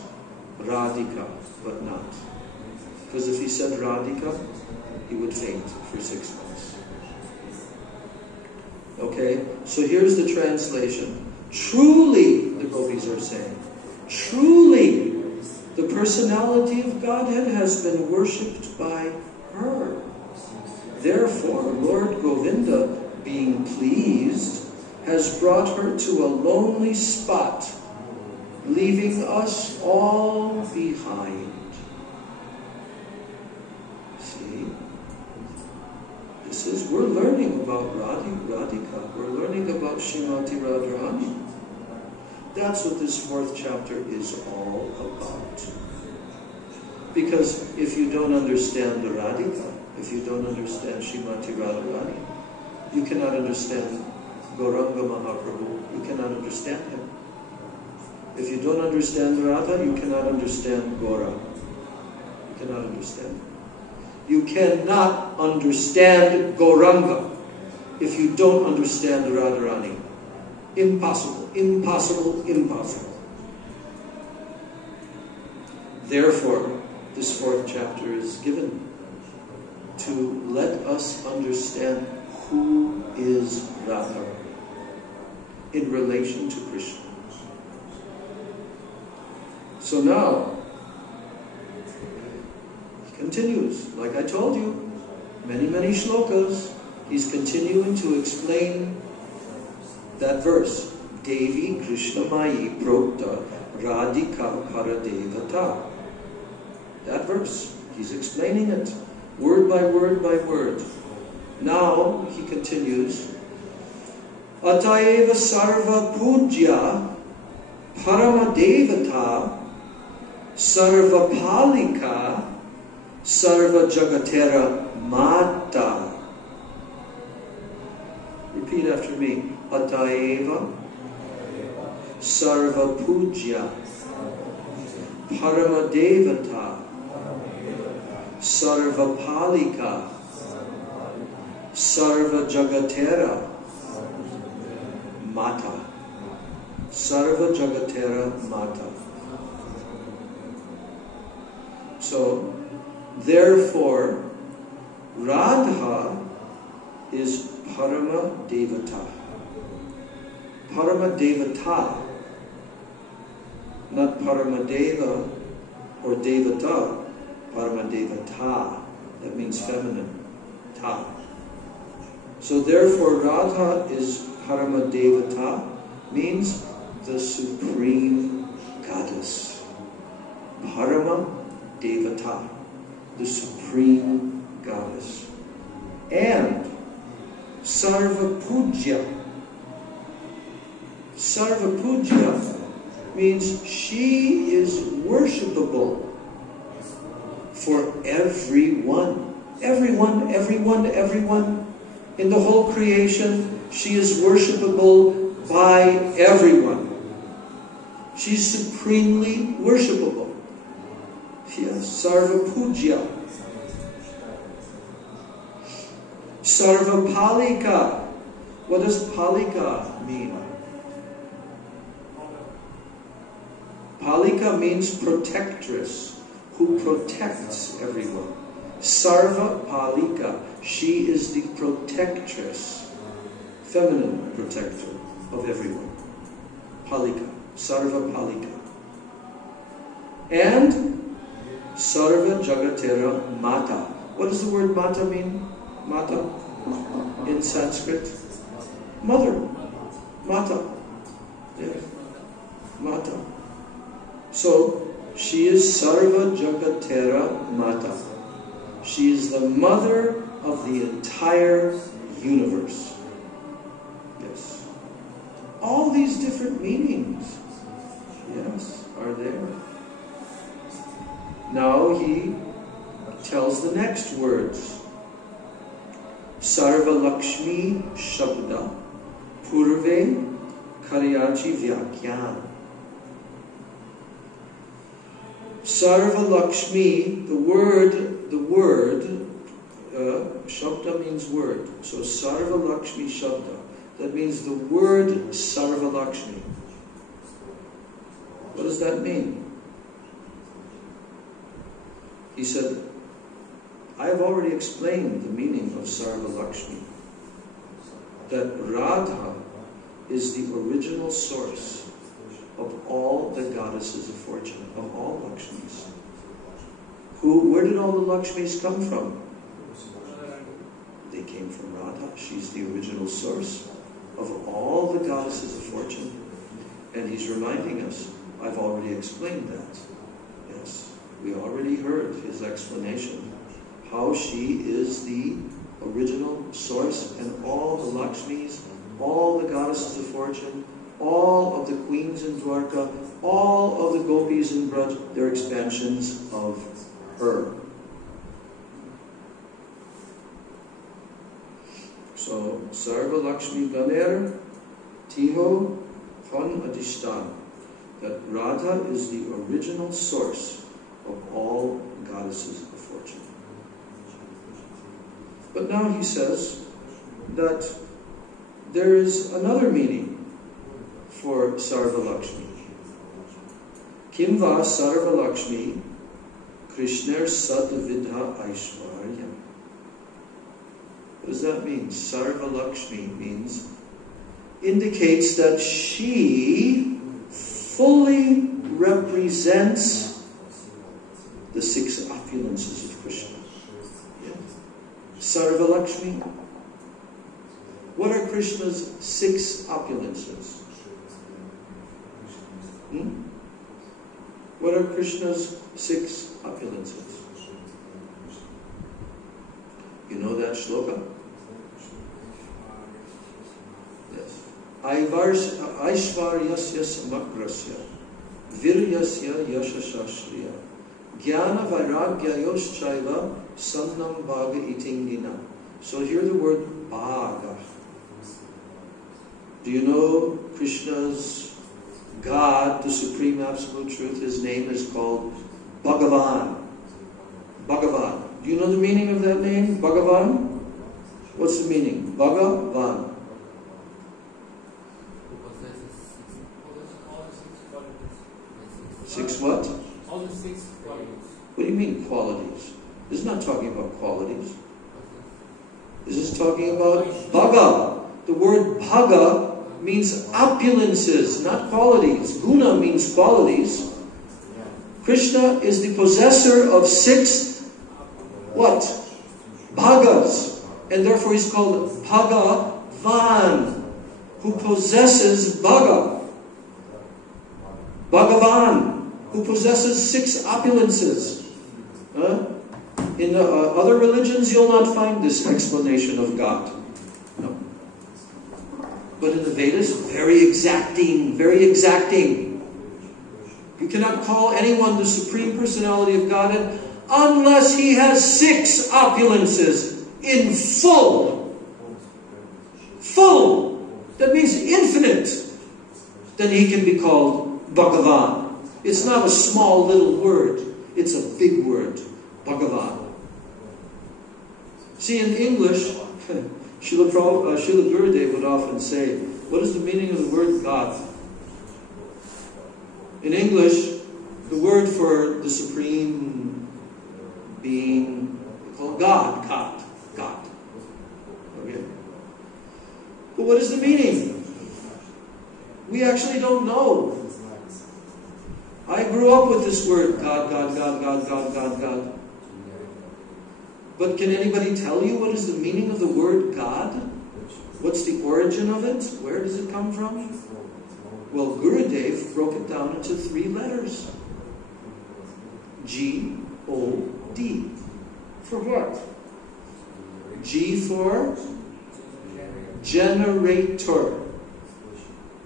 Radhika, but not. Because if he said Radhika, he would faint for 6 months. Okay, so here's the translation. Truly, the gopis are saying, truly, the personality of Godhead has been worshipped by her. Therefore, Lord Govinda, being pleased, has brought her to a lonely spot, leaving us all behind. See? We're learning about Radhika. We're learning about Srimati Radharani. That's what this 4th chapter is all about. Because if you don't understand the Radhika, if you don't understand Srimati Radharani, you cannot understand Gauranga Mahaprabhu. You cannot understand him. If you don't understand Radha, you cannot understand Gaura. You cannot understand. You cannot understand Gauranga if you don't understand Radharani. Impossible, impossible, impossible. Therefore, this 4th chapter is given to let us understand who is Radha in relation to Krishna. So now, he continues. Like I told you, many, many shlokas, he's continuing to explain that verse. Devi Krishna Mayi Prokta Radhika Paradevata. That verse. He's explaining it. Word by word by word. Now, he continues. Atayeva Sarva Pujya Parama Devata Sarva Palika Sarva Jagatera Mata. Repeat after me. Atayeva Sarva Pujya Parama Devata Sarva Palika Sarva Jagatera Mata. Sarva Jagatera Mata. So, therefore, Radha is Parama Devata. Parama Devata, not Paramadeva or Devata, Parama Devata. That means feminine. Ta. So therefore, Radha is Parama Devata, means the supreme goddess. Parama Devata, the supreme goddess. and Sarva Pujya. Sarva Pujya means she is worshipable for everyone. Everyone, everyone, everyone. In the whole creation, she is worshipable by everyone. She's supremely worshipable. Yes, Sarva Pujya. Sarva Palika. What does Palika mean? Palika means protectress, who protects everyone. Sarva Palika. She is the protectress, feminine protector of everyone. Palika. Sarva Palika. And Sarva Jagatera Mata. What does the word Mata mean? Mata in Sanskrit? Mother. Mata. Yes. Mata. So, she is Sarva Jagatera Mata. She is the mother of the entire universe. Yes. All these different meanings, yes, are there. Now he tells the next words. Sarva Lakshmi Shabda Purve Karyachi Vyakyan. Sarva Lakshmi, the word, Shabda means word. So Sarva Lakshmi Shabda, that means the word Sarva Lakshmi. What does that mean? He said, I have already explained the meaning of Sarva Lakshmi. That Radha is the original source of all the goddesses of fortune, of all Lakshmis. Where did all the Lakshmis come from? They came from Radha. She's the original source of all the goddesses of fortune. And he's reminding us, I've already explained that. Yes, we already heard his explanation. How she is the original source, and all the Lakshmis, all the goddesses of fortune, all of the queens in Dwarka, all of the gopis in Braj, they're expansions of her. So, Sarva Lakshmi Ganer Tiho Hon Adishtan. That Radha is the original source of all goddesses of fortune. But now he says that there is another meaning for Sarva Lakshmi. Kimva Sarva Lakshmi Krishner Sadvidha Aishwarya. What does that mean? Sarva Lakshmi means, indicates that she fully represents the 6 opulences of Krishna. Yeah. Sarva Lakshmi. What are Krishna's 6 opulences? What are Krishna's 6 opulences? You know that shloka? Yes. Aishvaryasya samakrasya viryasya yashashashriya jnana vairagyayoschaiva sannam bhaga itingina. So hear the word bhaga. Do you know Krishna's God, the Supreme Absolute Truth, his name is called Bhagavan. Bhagavan. Do you know the meaning of that name? Bhagavan? What's the meaning? Bhagavan. Six what? All the 6 qualities. What do you mean qualities? This is not talking about qualities. This is talking about bhaga. The word bhaga means opulences, not qualities. Guna means qualities. Krishna is the possessor of 6 what? Bhagas. And therefore he's called Bhagavan, who possesses bhaga. Bhagavan, who possesses 6 opulences. In other religions, you'll not find this explanation of God. No. But in the Vedas, very exacting, very exacting. You cannot call anyone the Supreme Personality of Godhead unless he has 6 opulences in full. Full. That means infinite. Then he can be called Bhagavan. It's not a small little word. It's a big word. Bhagavan. See, in English, Srila Gurudev would often say, what is the meaning of the word God? In English, the word for the Supreme Being, we call God. Okay? But what is the meaning? We actually don't know. I grew up with this word, God. But can anybody tell you what is the meaning of the word God? What's the origin of it? Where does it come from? Well, Gurudev broke it down into 3 letters. G-O-D. For what? G for generator.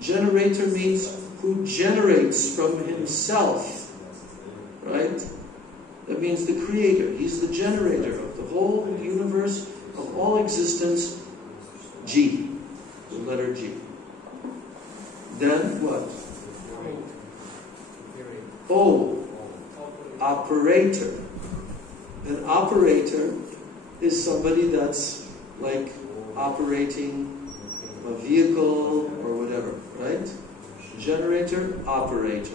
Generator means who generates from himself. Right? That means the creator. He's the generator of the whole universe, of all existence. G. The letter G. Then what? O. Operator. An operator is somebody that's like operating a vehicle or whatever, right? Generator, operator.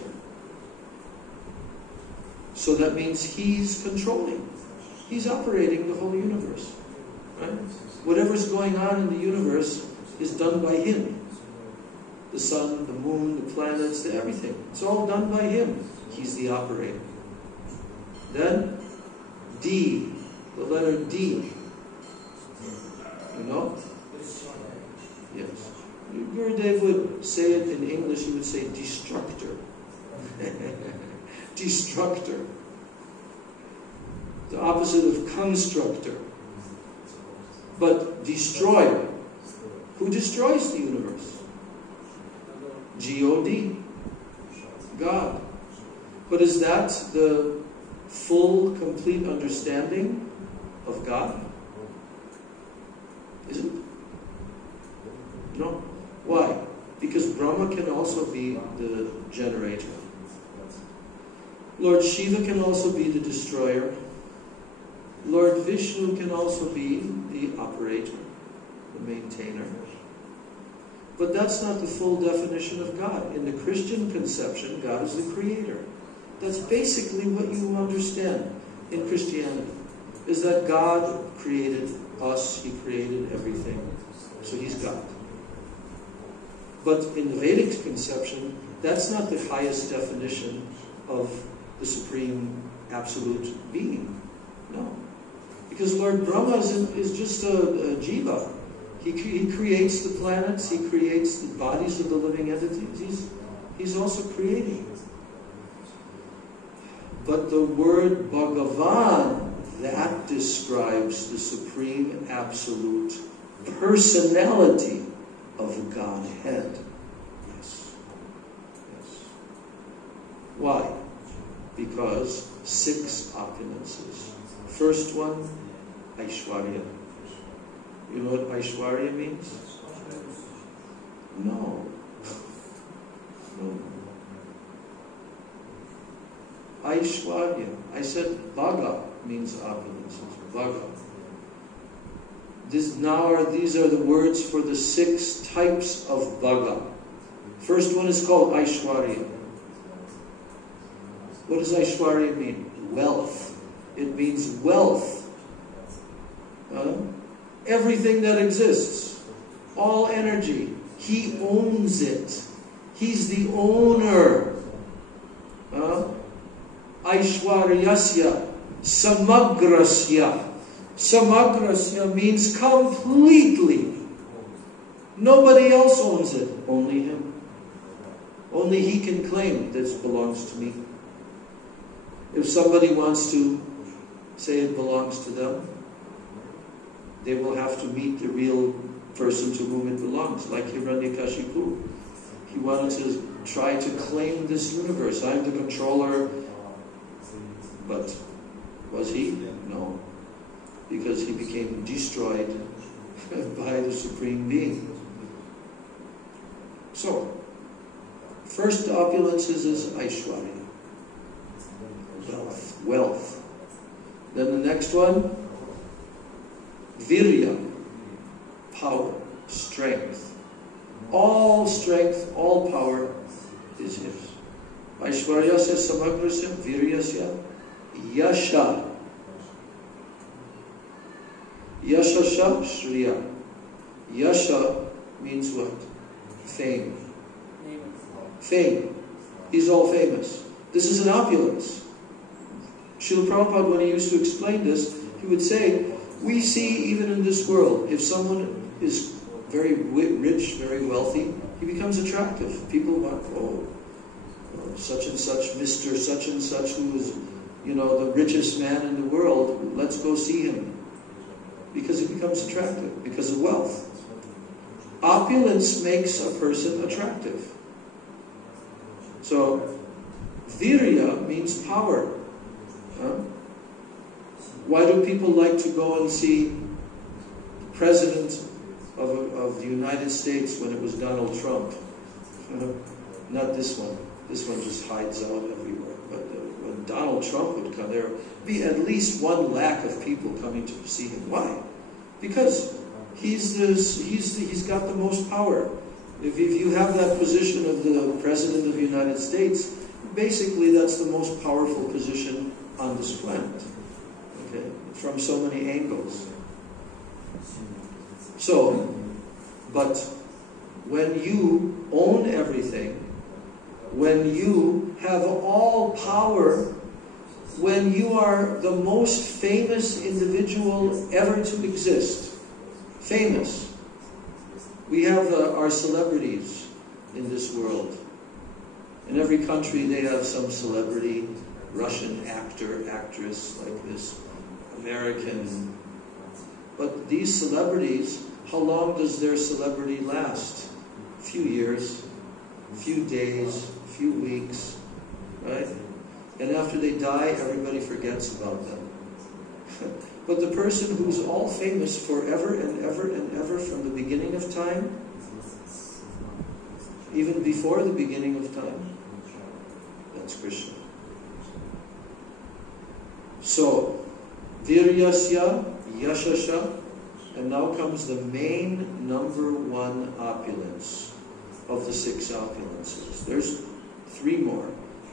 So that means he's controlling. He's operating the whole universe. Right? Whatever's going on in the universe is done by him. The sun, the moon, the planets, everything. It's all done by him. He's the operator. Then, D. The letter D. You know? Yes. Gurudev would say it in English, he would say destructor. Destructor. The opposite of constructor. But destroyer. Who destroys the universe? G-O-D. God. But is that the full, complete understanding of God? Is it? No. Why? Because Brahma can also be the generator. Lord Shiva can also be the destroyer. Lord Vishnu can also be the operator, the maintainer. But that's not the full definition of God. In the Christian conception, God is the creator. That's basically what you understand in Christianity, is that God created us, He created everything. So He's God. But in the Vedic conception, that's not the highest definition of the Supreme Absolute Being. No. Because Lord Brahma is just a jiva. He creates the planets, He creates the bodies of the living entities. He's also creating. But the word Bhagavan, that describes the Supreme Absolute Personality of the Godhead. Yes. Yes. Why? Because 6 opulences. First one, Aishwarya. You know what Aishwarya means? No. No. Aishwarya. I said Bhaga means opulences. Bhaga. These are the words for the 6 types of Bhaga. First one is called Aishwarya. What does Aishwarya mean? Wealth. It means wealth. Everything that exists. All energy. He owns it. He's the owner. Aishwaryasya. Samagrasya. Samagrasya means completely. Nobody else owns it. Only him. Only he can claim this belongs to me. If somebody wants to say it belongs to them, they will have to meet the real person to whom it belongs, like Hiranyakashipu. He wanted to try to claim this universe. I'm the controller. But was he? No. Because he became destroyed by the Supreme Being. So, first opulence is Aishwarya. Wealth. Then the next one, Virya, power, strength. All strength, all power is his. Aishwaryasya samagrasya viryasya yasha. Yashasha shriya. Yasha means what? Fame. Fame. He's all famous. This is an opulence. Srila Prabhupada, when he used to explain this, he would say, we see even in this world, if someone is very rich, very wealthy, he becomes attractive. People want, such and such, Mr. such and such, who is, the richest man in the world, let's go see him. Because he becomes attractive, because of wealth. Opulence makes a person attractive. So, virya means power. Why do people like to go and see the President of the United States when it was Donald Trump? Not this one. This one just hides out everywhere. But when Donald Trump would come, there would be at least 1 lakh of people coming to see him. Why? Because he's got the most power. If you have that position of the President of the United States, basically that's the most powerful position on this planet. Okay? From so many angles. So, but when you own everything, when you have all power, when you are the most famous individual ever to exist, famous. We have our celebrities in this world. In every country they have some celebrity, Russian actor, actress, like this, American. But these celebrities, how long does their celebrity last? A few years, a few days, a few weeks, right? And after they die, everybody forgets about them. But the person who's all famous forever and ever and ever from the beginning of time, even before the beginning of time, that's Krishna. So, Viryasya, Yashasha, and now comes the main number 1 opulence of the 6 opulences. There's 3 more.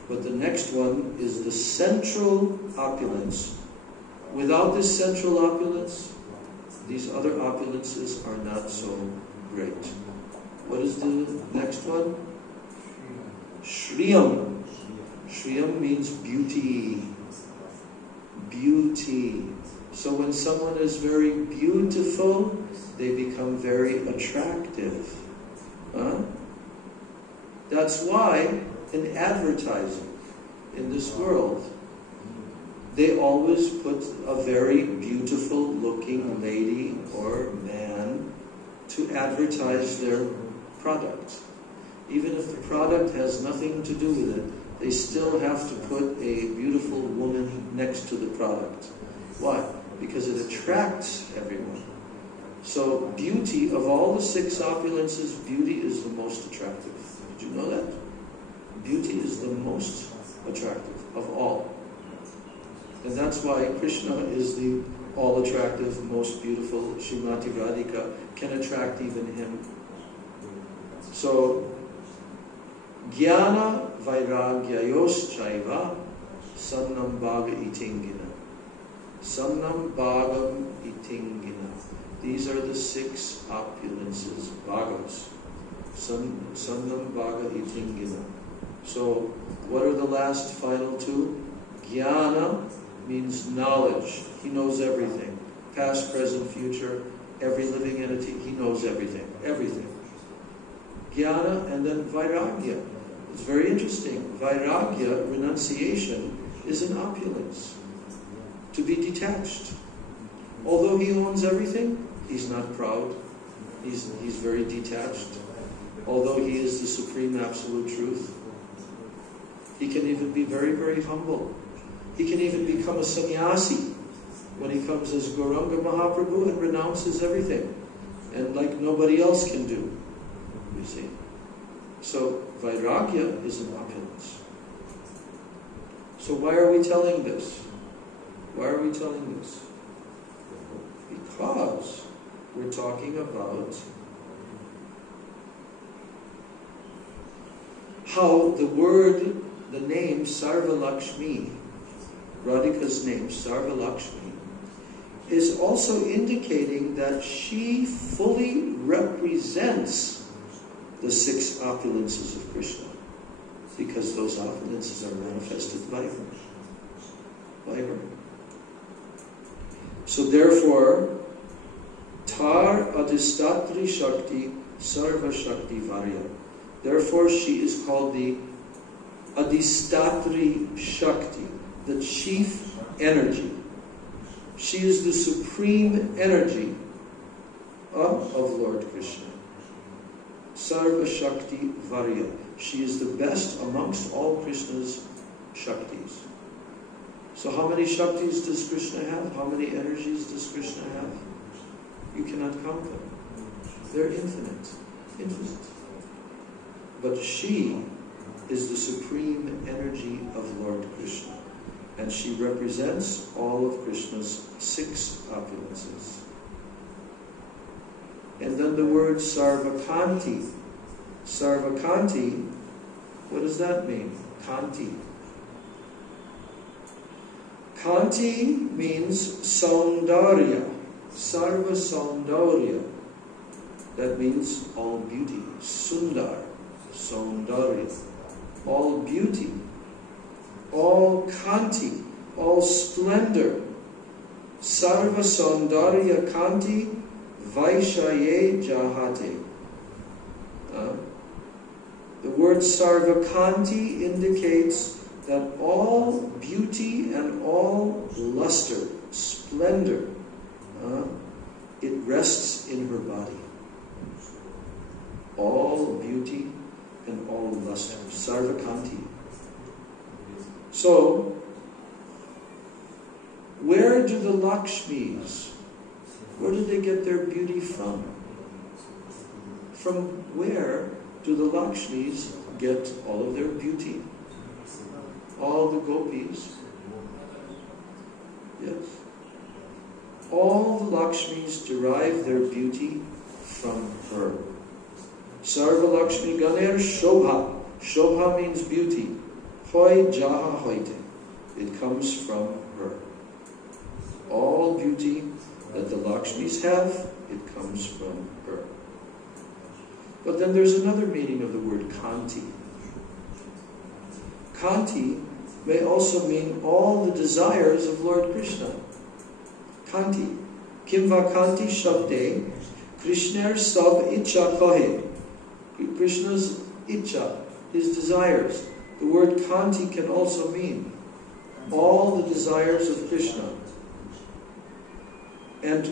But the next one is the central opulence. Without this central opulence, these other opulences are not so great. What is the next one? Shriyam. Shriyam means beauty. Beauty. So when someone is very beautiful, they become very attractive. That's why in advertising in this world, they always put a very beautiful looking lady or man to advertise their product. Even if the product has nothing to do with it, they still have to put a beautiful woman next to the product. Why? Because it attracts everyone. So beauty, of all the 6 opulences, beauty is the most attractive. Did you know that? Beauty is the most attractive of all. And that's why Krishna is the all-attractive, most beautiful. Srimati Radhika can attract even him. So, Jnana Vairagyayos Chaiva Sannam Bhaga Itingina. Sannam Bhagam Itingina. These are the 6 opulences, bhagas. Sannam Bhaga Itingina. So, what are the last final 2? Jnana means knowledge. He knows everything. Past, present, future, every living entity, he knows everything. Everything. Jnana and then Vairagya. It's very interesting. Vairagya, renunciation, is an opulence. to be detached. Although he owns everything, he's not proud. He's very detached. Although he is the supreme absolute truth, he can even be very, very humble. He can even become a sannyasi when he comes as Gauranga Mahaprabhu and renounces everything, and like nobody else can do, you see. So vairagya is an opulence. So why are we telling this? Why are we telling this? Because we're talking about how the name Sarva Lakshmi, Radhika's name Sarva Lakshmi, is also indicating that she fully represents the 6 opulences of Krishna, because those opulences are manifested by her. So therefore, Tar Adhistatri Shakti Sarva Shakti Varya. Therefore she is called the Adhistatri Shakti, the chief energy. She is the supreme energy of Lord Krishna. Sarva Shakti Varya. She is the best amongst all Krishna's Shaktis. So how many Shaktis does Krishna have? How many energies does Krishna have? You cannot count them. They're infinite. Infinite. But she is the supreme energy of Lord Krishna. And she represents all of Krishna's 6 opulences. And then the word Sarvakanti. Sarvakanti, what does that mean? Kanti. Kanti means Saundarya. Sarva Saundarya. That means all beauty. Sundar. Saundarya. All beauty. All Kanti. All splendor. Sarva Saundarya Kanti Vaishaye Jahate. The word Sarvakanti indicates that all beauty and all luster, splendor, it rests in her body. All beauty and all luster, Sarvakanti. So, where do the Lakshmis, where do they get their beauty from? From where do the Lakshmis get all of their beauty? All the gopis. Yes. All the Lakshmis derive their beauty from her. Sarva Lakshmi Ganer Shobha. Shobha means beauty. Hoy Jaha Hoite. It comes from her. All beauty that the Lakshmis have, it comes from her. But then there's another meaning of the word Kanti. Kanti may also mean all the desires of Lord Krishna. Kanti. Kimva Kanti Shabde Krishner Sab Icha Kahe. Krishna's Icha, his desires. The word Kanti can also mean all the desires of Krishna. And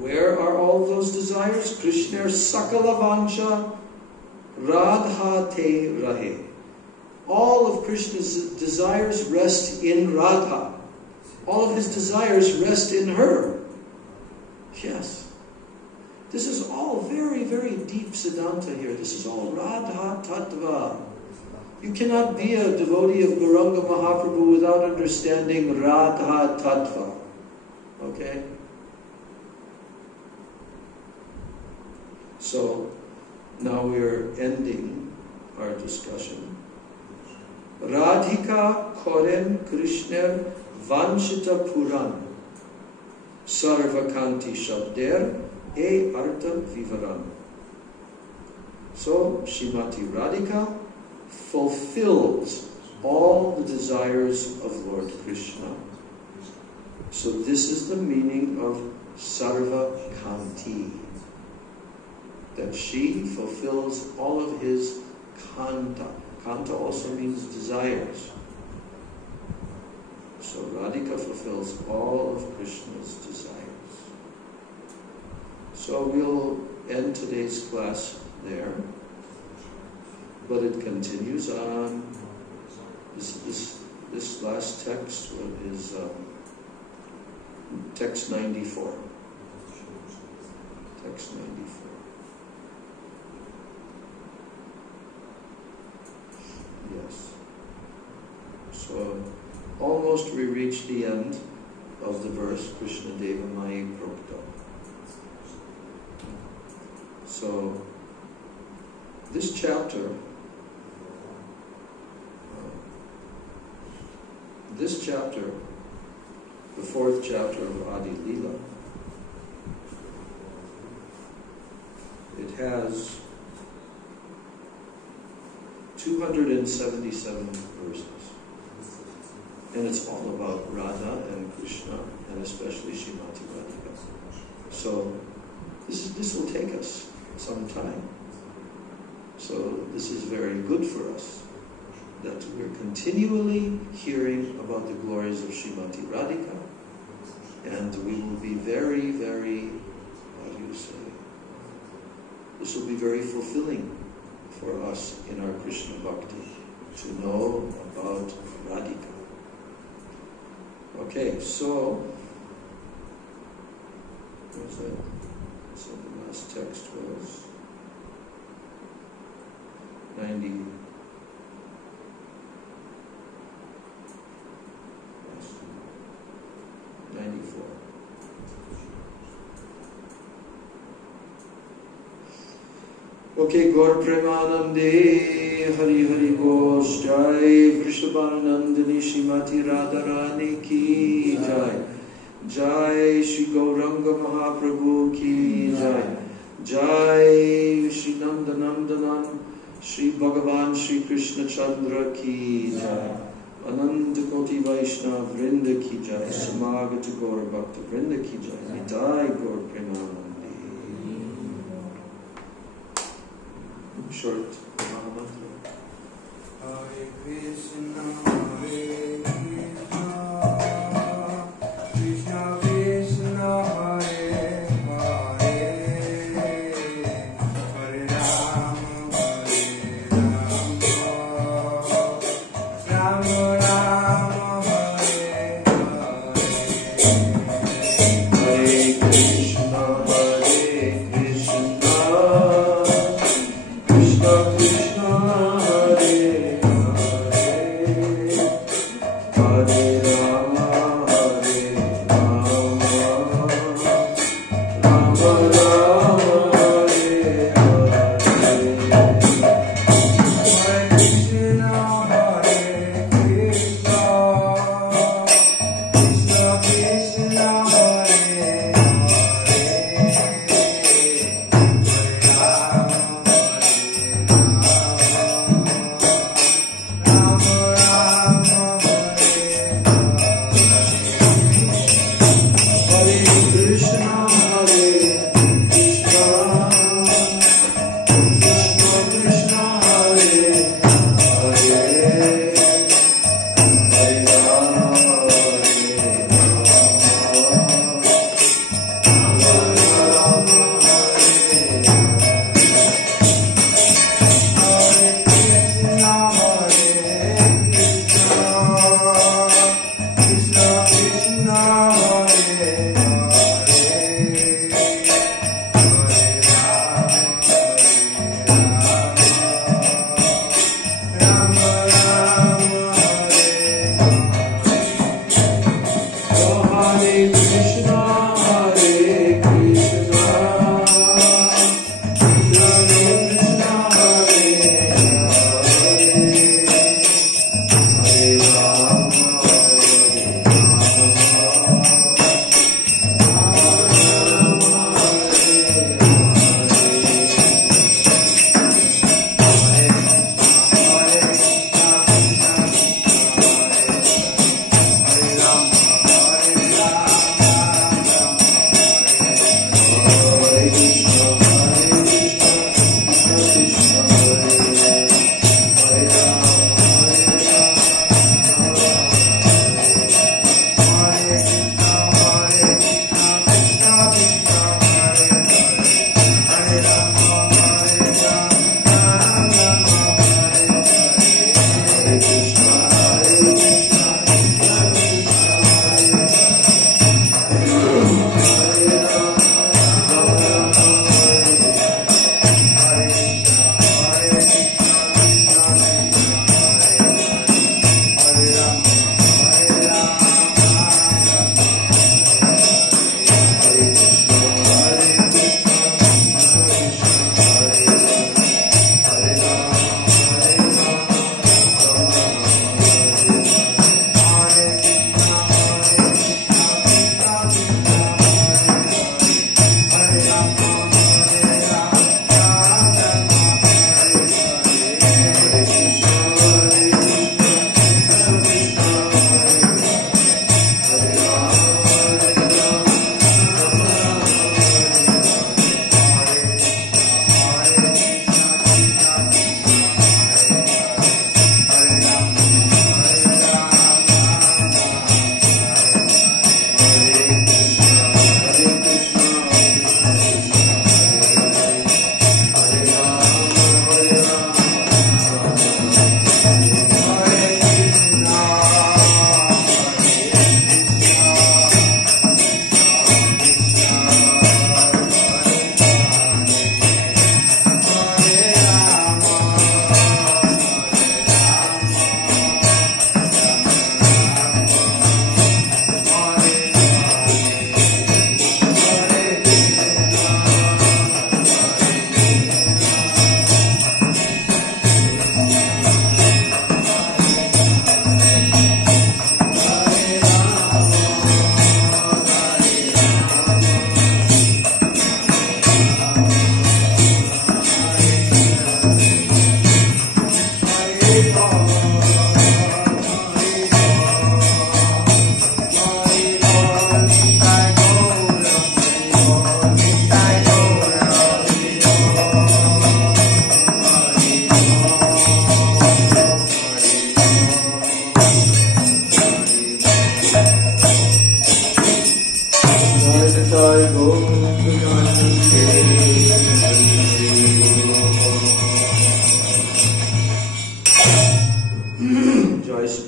where are all those desires? Krishner Sakalavancha Radha Te Rahe. All of Krishna's desires rest in Radha. All of his desires rest in her. Yes. This is all very, very deep Siddhanta here. This is all Radha Tattva. You cannot be a devotee of Gauranga Mahaprabhu without understanding Radha Tattva. Okay? So, now we're ending our discussion. Radhika Koren Krishner Vanchita Puran Sarvakanti Shabder E Artha Vivaran. So, Srimati Radhika fulfills all the desires of Lord Krishna. So this is the meaning of Sarva Kanti. That she fulfills all of his kanta. Kanta also means desires. So Radhika fulfills all of Krishna's desires. So we'll end today's class there, but it continues on. This last text is text 94. Text 94. Yes. So almost we reach the end of the verse Krishna Deva Mai Prokta. So this chapter, the fourth chapter of Adi Leela, it has 277 verses. And it's all about Radha and Krishna, and especially Srimati Radhika. So this will take us some time. So this is very good for us, that we're continually hearing about the glories of Srimati Radhika, and we will be very, very, how do you say, this will be very fulfilling for us in our Krishna Bhakti, to know about Radhika. Okay, so, what's that? So the last text was 90. Yes, 94. Okay, Gaur Premanande, Hari Hari Bose, Jai Vrishabhanandani Srimati Radharani Ki Jai, Jai Shri Gauranga Mahaprabhu Ki Jai, Jai Shri Nandanandanan, Shri Bhagavan Shri Krishna Chandra Ki Jai, Ananda Koti Vaishnava Vrinda Ki Jai, Samagata Gaur Bhakta Vrinda Ki Jai, Nidai Gaur Premanande. Short Mahamantra. Hare Krishna, Hare Krishna, Krishna Krishna, Hare Hare, Hare Rama, Rama Rama, Hare Hare, Hare Krishna, Hare Krishna, Krishna Krishna, Hare Hare,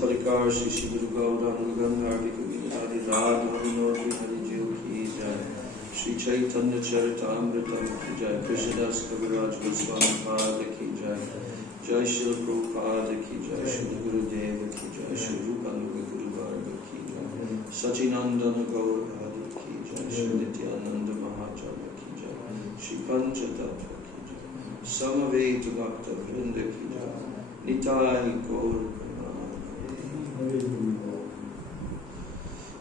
Parikar Shri Shri Guru Gauranga Gandhari Govinda Radha Vinodi Hari Jiu Ki Jai Shri Chaitanya Charitamrita Ki Jai Krishnadas Kaviraj Goswami Pada Ki Jai Jai Shri Prabhupada Ki Jai Shri Guru Deva Ki Jai Shri Rupanuga Guru Varga Ki Jai Sachinandana Gaur Hari Ki Jai Shri Nityananda Mahacharya Ki Jai Shri Panchatattva Ki Jai Samaveta Bhakta Vrinda Ki Jai Nitai Gaur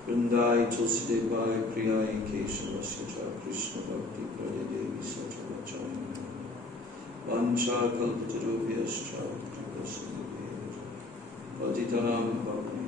Vrindai Tulsidevai Priyai Keshavasya Krishna Bhakti Prade Devi Satvachaya Vancha Kalpatarubhyascha Kripasindeveja Patitanam Bhakti